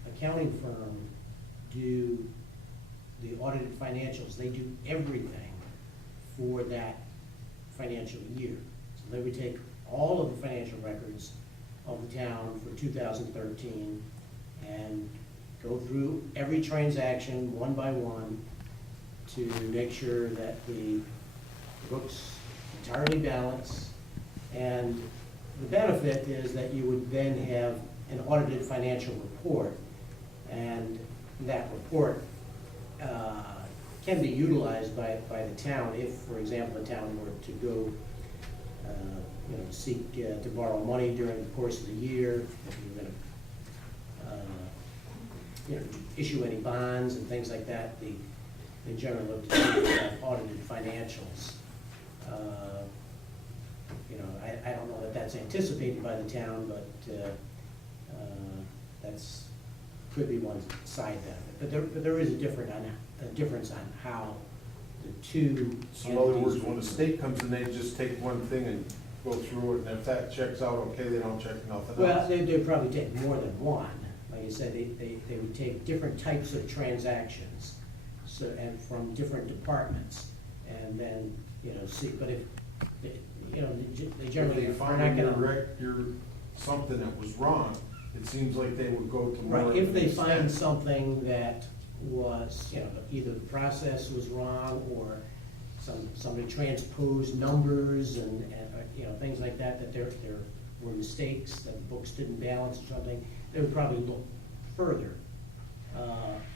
accounting firm do the audited financials, they do everything for that financial year. So they would take all of the financial records of the town for 2013 and go through every transaction one by one to make sure that the books entirely balance. And the benefit is that you would then have an audited financial report, and that report can be utilized by the town if, for example, the town were to go, seek to borrow money during the course of the year, if you're gonna, issue any bonds and things like that. They generally look to have audited financials. I don't know that that's anticipated by the town, but that's, could be one side benefit. But there is a difference on how the two. So in other words, entities when the work. state comes in, they just take one thing and go through it, and if that checks out okay, they don't check nothing Well, else? they'd probably take more than one. Like I said, they would take different types of transactions, so, and from different departments, and then, see, but if, they If generally they are find not your gonna. something that was wrong, it seems like they would go to more. Right, if they of an find extent. something that was, either the process was wrong, or somebody transposed numbers and, things like that, that there were mistakes, that the books didn't balance or something, they would probably look further.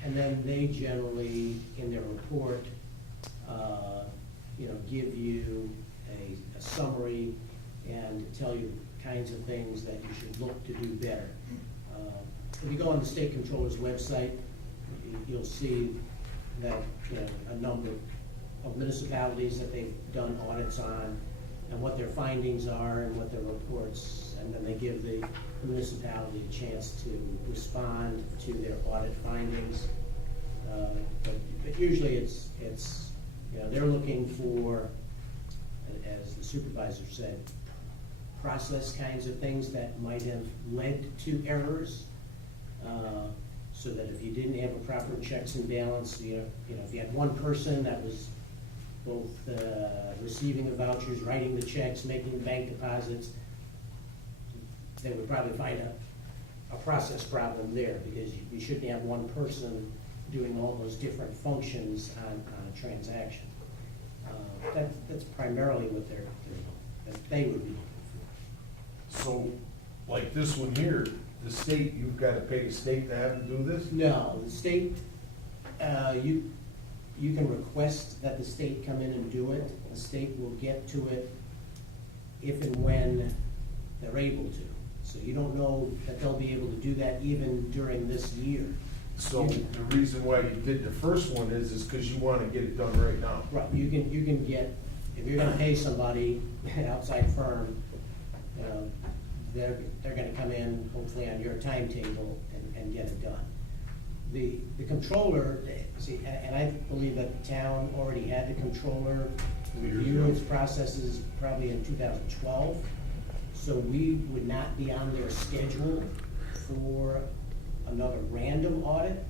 And then they generally, in their report, give you a summary and tell you the kinds of things that you should look to do better. If you go on the state controller's website, you'll see that, a number of municipalities that they've done audits on, and what their findings are and what their reports, and then they give the municipality a chance to respond to their audit findings. But usually it's, they're looking for, as the supervisor said, process kinds of things that might have led to errors. So that if you didn't have a proper checks and balance, if you had one person that was both receiving the vouchers, writing the checks, making bank deposits, they would probably find a process problem there, because you shouldn't have one person doing all those different functions on a transaction. That's primarily what they would be looking for. So, like this one here, the state, you've gotta pay the state to have them do this? No, the state, you can request that the state come in and do it. The state will get to it if and when they're able to. So you don't know that they'll be able to do that even during this year. So the reason why you did the first one is because you wanna get it done right now. Right, you can get, if you're gonna pay somebody, an outside firm, they're gonna come in hopefully on your timetable and get it done. The controller, see, and I believe that the town already had the controller review its processes probably in 2012. So we would not be on their schedule for another random audit,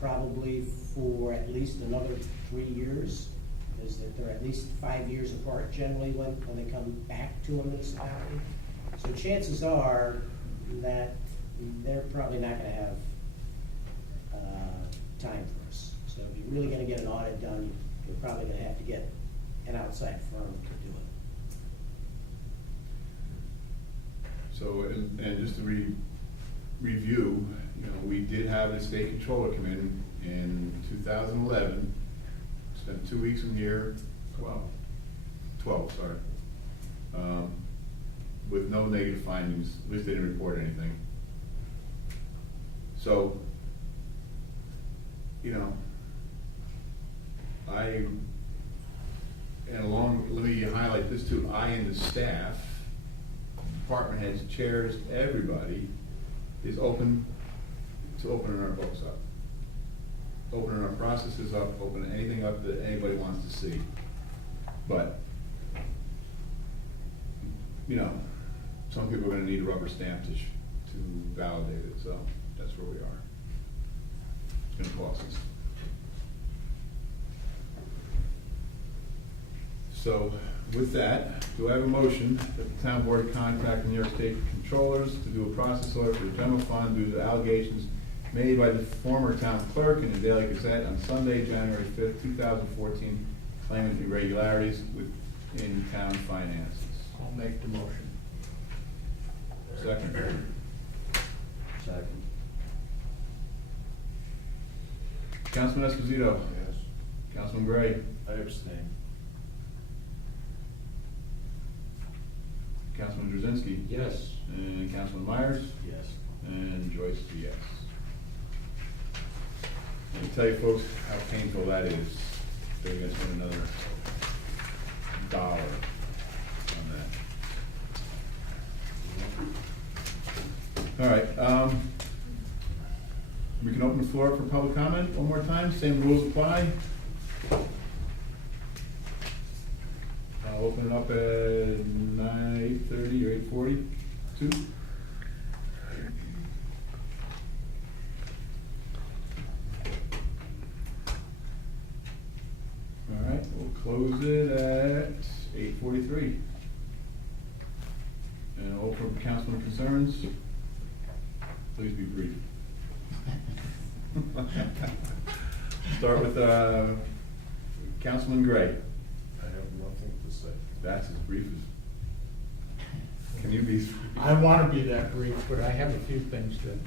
probably for at least another 3 years, because they're at least 5 years apart generally when they come back to a municipality. So chances are that they're probably not gonna have time for us. So if you're really gonna get an audit done, you're probably gonna have to get an outside firm to do it. So, and just to review, we did have the state controller come in in 2011, spent 2 weeks in here, 12, sorry, with no negative findings, at least they didn't report anything. So, you know, let me highlight this too, I and the staff, department heads, chairs, everybody is open to opening our books up. Opening our processes up, opening anything up that anybody wants to see. But, you know, some people are gonna need a rubber stamp to validate it, so that's where we are. It's gonna cost us. So, with that, do I have a motion that the town board contract the New York State controllers to do a process order for the general fund due to allegations made by the former town clerk in the Daily Gazette on Sunday, January 5th, 2014, claiming irregularities within town finances? I'll make the motion. Second. Second. Councilman Esposito. Yes. Councilman Gray. I abstain. Councilman Drzezinski. Yes. And Councilman Myers. Yes. And Joyce is a yes. Let me tell you folks how painful that is. They're gonna spend another $1 on that. All right, we can open the floor for public comment one more time, same rules apply. I'll open it up at 9:30 or 8:42. All right, we'll close it at 8:43. And I'll open for councilman concerns. Please be brief. Start with Councilman Gray. I have nothing to say. That's as brief as. Can you be? I want to be that brief, but I have a few things that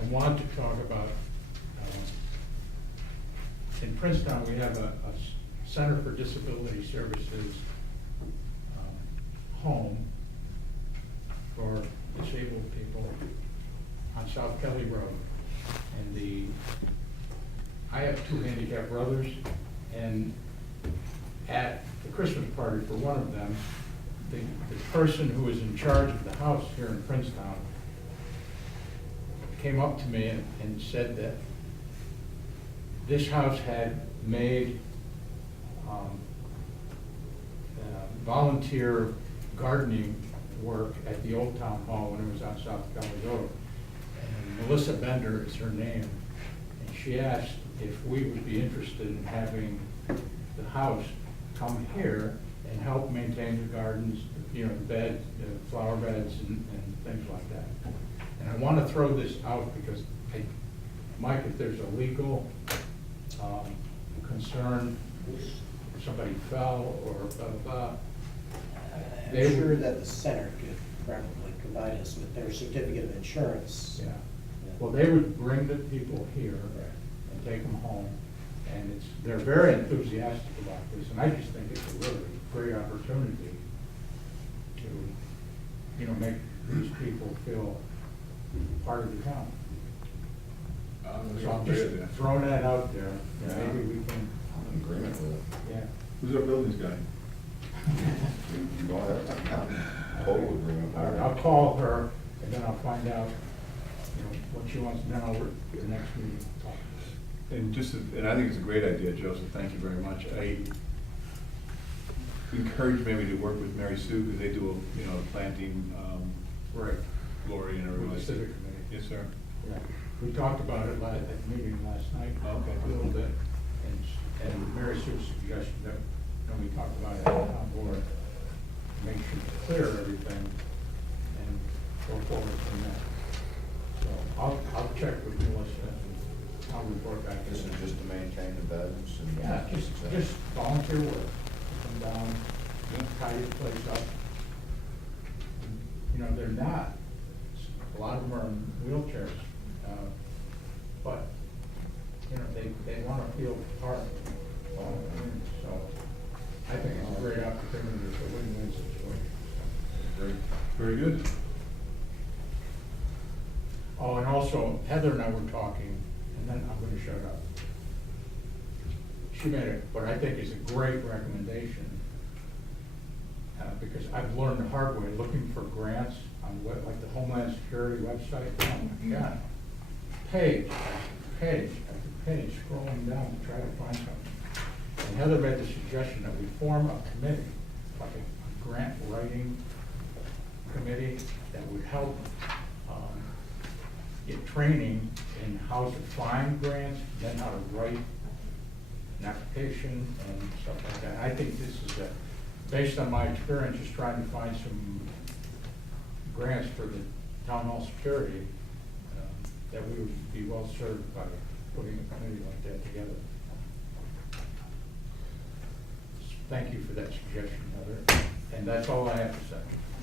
I want to talk about. In Princetown, we have a Center for Disability Services home for disabled people on South Kelly Road. And I have 2 handicapped brothers, and at the Christmas party for one of them, the person who was in charge of the house here in Princetown came up to me and said that this house had made volunteer gardening work at the Old Town Hall when it was on South Valley Road. And Melissa Bender is her name, and she asked if we would be interested in having the house come here and help maintain the gardens, you know, the beds, the flower beds and things like that. And I want to throw this out because, Mike, if there's a legal concern, if somebody fell or blah, blah, blah. I'm sure that the center could probably provide us with their certificate of insurance. Yeah, well, they would bring the people here and take them home, and they're very enthusiastic about this, and I just think it's a really great opportunity to, you know, make these people feel part of the town. So I'm just throwing that out there, Yeah. maybe we can, I'm in agreement with it. yeah. Who's our buildings guy? You don't have to, total agreement. All right, I'll call her, and then I'll find out, you know, what she wants, and then I'll, at the next meeting, talk. And I think it's a great idea, Joseph, thank you very much. I encourage maybe to work with Mary Sue, because they do, you know, planting, Right. Lori and With everybody. the civic committee. Yes, sir. Yeah, we talked about it at the meeting last night. Okay. A little bit, and Mary Sue's suggestion that, when we talked about it at the town board, make sure to clear everything and go forward from there. So I'll check with Melissa and I'll report back. This is just to maintain the beds and. Yeah, just volunteer work, come down, tidy the place up. You know, they're not, a lot of them are in wheelchairs, but Oh, and also Heather and I were talking, and then I'm gonna shut up. She made what I think is a great recommendation. Because I've learned the hard way, looking for grants on like the Homeland Security website, oh my God. Page after page after page, scrolling down to try to find something. And Heather made the suggestion that we form a committee, like a grant writing committee that would help get training in how to find grants, then how to write an application and stuff like that. I think this is based on my experience, just trying to find some grants for the town hall security, that we would be well served by putting a committee like that together. Thank you for that suggestion, Heather. And that's all I have to say.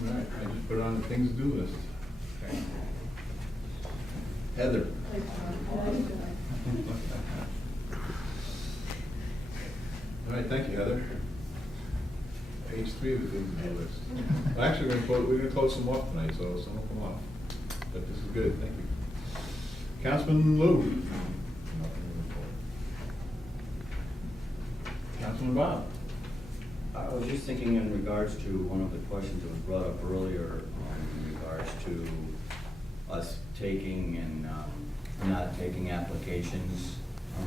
All right, I just put it on the things to do list. Okay. Heather. All right, thank you, Heather. Page 3 of the things to do list. Well, actually, we're gonna close some off tonight, so some will come off. But this is good, thank you. Councilman Lou. Councilman Bob. I was just thinking in regards to one of the questions that was brought up earlier, in regards to us taking and not taking applications.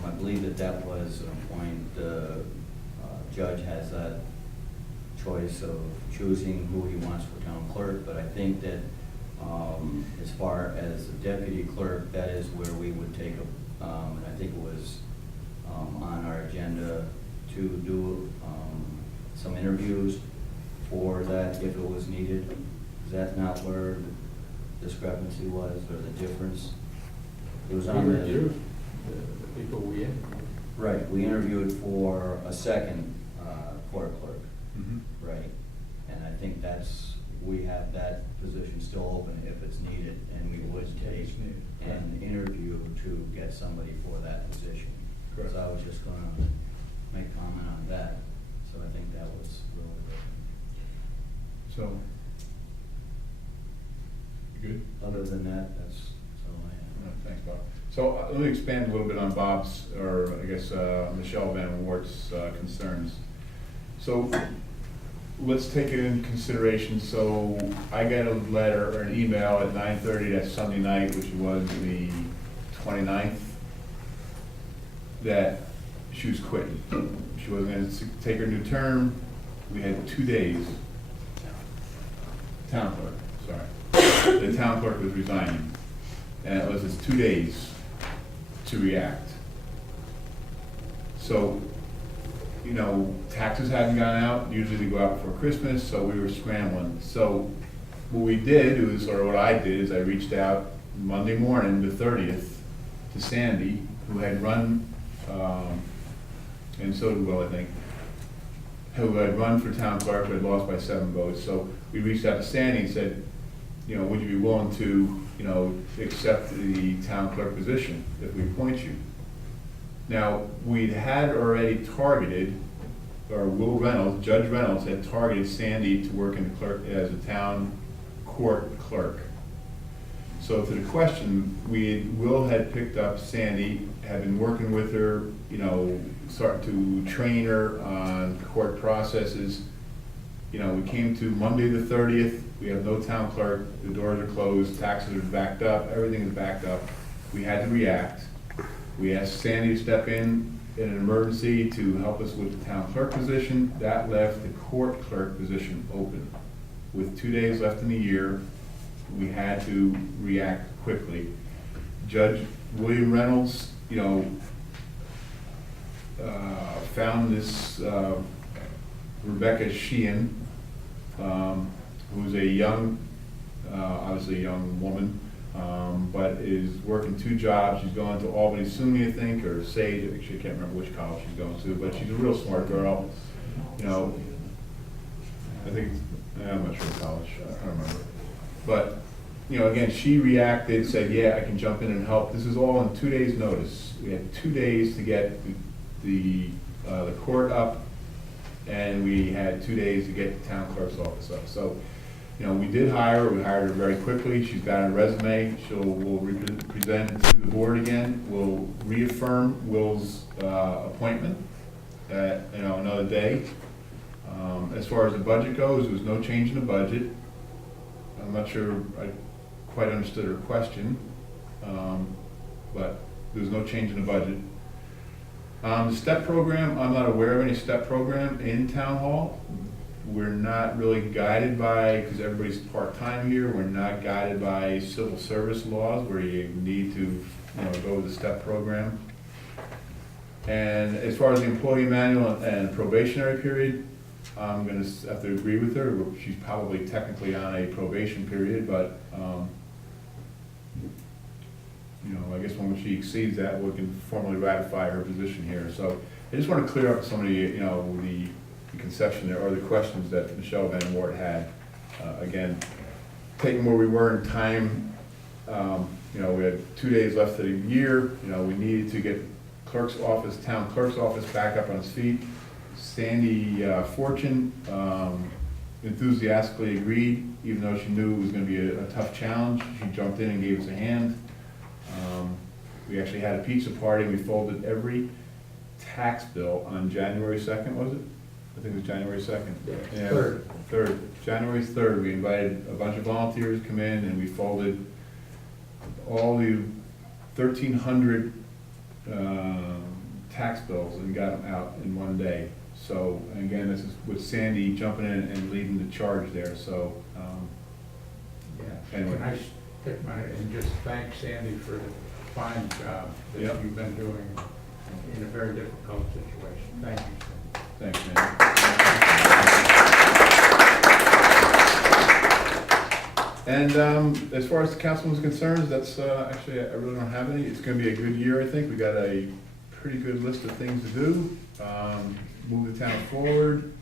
I believe that was a point, the judge has that choice of choosing who he wants for town clerk, but I think that as far as the deputy clerk, that is where we would take and I think it was on our agenda to do some interviews for that if it was needed. Is that not where the discrepancy was, or the difference? It was on the people we interviewed. Right, we interviewed for a second court clerk. Mm-hmm. Right, and I think we have that position still open if it's needed, and we would take an interview to get somebody for that position. Correct. So I was just gonna make comment on that, so I think that was really good. So, you good? Other than that, that's all I No, have. thanks, Bob. So let me expand a little bit on Bob's, or I guess Michelle Van Wort's concerns. So let's take it in consideration. So I got a letter or an email at 9:30 that Sunday night, which was the 29th, that she was quitting. She wasn't going to take her new term. We had 2 days. Town clerk, sorry. The town clerk was resigning. And it was just 2 days to react. So, you know, taxes hadn't gone out, usually they go out before Christmas, so we were scrambling. So what we did was, or what I did, is I reached out Monday morning, the 30th, to Sandy, who had run, and so did Will, I think, who had run for town clerk, but had lost by 7 votes. So we reached out to Sandy and said, you know, would you be willing to, you know, accept the town clerk position if we appoint you? Now, we'd had already targeted, or Judge Reynolds had targeted Sandy to work in the clerk as a town court clerk. So to the question, Will had picked up Sandy, had been working with her, you know, start to train her on court processes. You know, we came to Monday the 30th, we have no town clerk, the doors are closed, taxes are backed up, everything is backed up. We had to react. We asked Sandy to step in an emergency to help us with the town clerk position. That left the court clerk position open. With 2 days left in the year, we had to react quickly. Judge William Reynolds, you know, found this Rebecca Sheehan, who's a young, obviously a young woman, but is working 2 jobs. She's going to Albany SUNY, I think, or Sage. Actually, I can't remember which college she's going to, but she's a real smart girl. You know, I think, I'm not sure what college, I don't remember. But, you know, again, she reacted, said, yeah, I can jump in and help. This is all in 2 days' notice. We had 2 days to get the court up, and we had 2 days to get the town clerk's office up. So you know, we did hire her, we hired her very quickly, she's got a resume, we'll present it to the board again, we'll reaffirm Will's appointment at, you know, another day. As far as the budget goes, there was no change in the budget. I'm not sure I quite understood her question, but there was no change in the budget. The STEP program, I'm not aware of any STEP program in Town Hall. We're not really guided by, because everybody's part-time here, we're not guided by civil service laws where you need to, you know, go with the STEP program. And as far as the employee manual and probationary period, I'm gonna have to agree with her. She's probably technically on a probation period, but, you know, I guess when she exceeds that, we can formally ratify her position here. So I just want to clear up some of the, you know, the conception there, or the questions that Michelle Van Wart had. Again, taking where we were in time, you know, we had 2 days left of the year. You know, we needed to get town clerk's office back up on its feet. Sandy Fortune enthusiastically agreed, even though she knew it was going to be a tough challenge. She jumped in and gave us a hand. We actually had a pizza party. We folded every tax bill on January 2nd, was it? I think it was January 2nd. Yeah, third. January 3rd, we invited a bunch of volunteers to come in, and we folded all the 1,300 tax bills and got them out in one day. So, and again, this is with Sandy jumping in and leading the charge there, so, Yeah. Anyway. Can I take my, and just thank Sandy for the fine job that Yep. you've been doing in a very difficult situation. Thank you, Sandy. thanks, man. And as far as the councilman's concerned, that's, actually, I really don't have any. It's gonna be a good year, I think. We got a pretty good list of things to do. Move the town forward.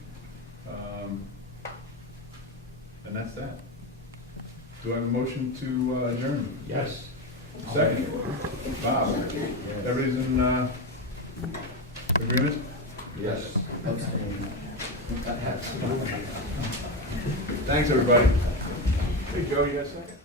And that's that. Do I have a motion to adjourn? Yes. Second. Bob, everybody's in agreement? Yes. Thanks, everybody. Hey, Joe, you got a second?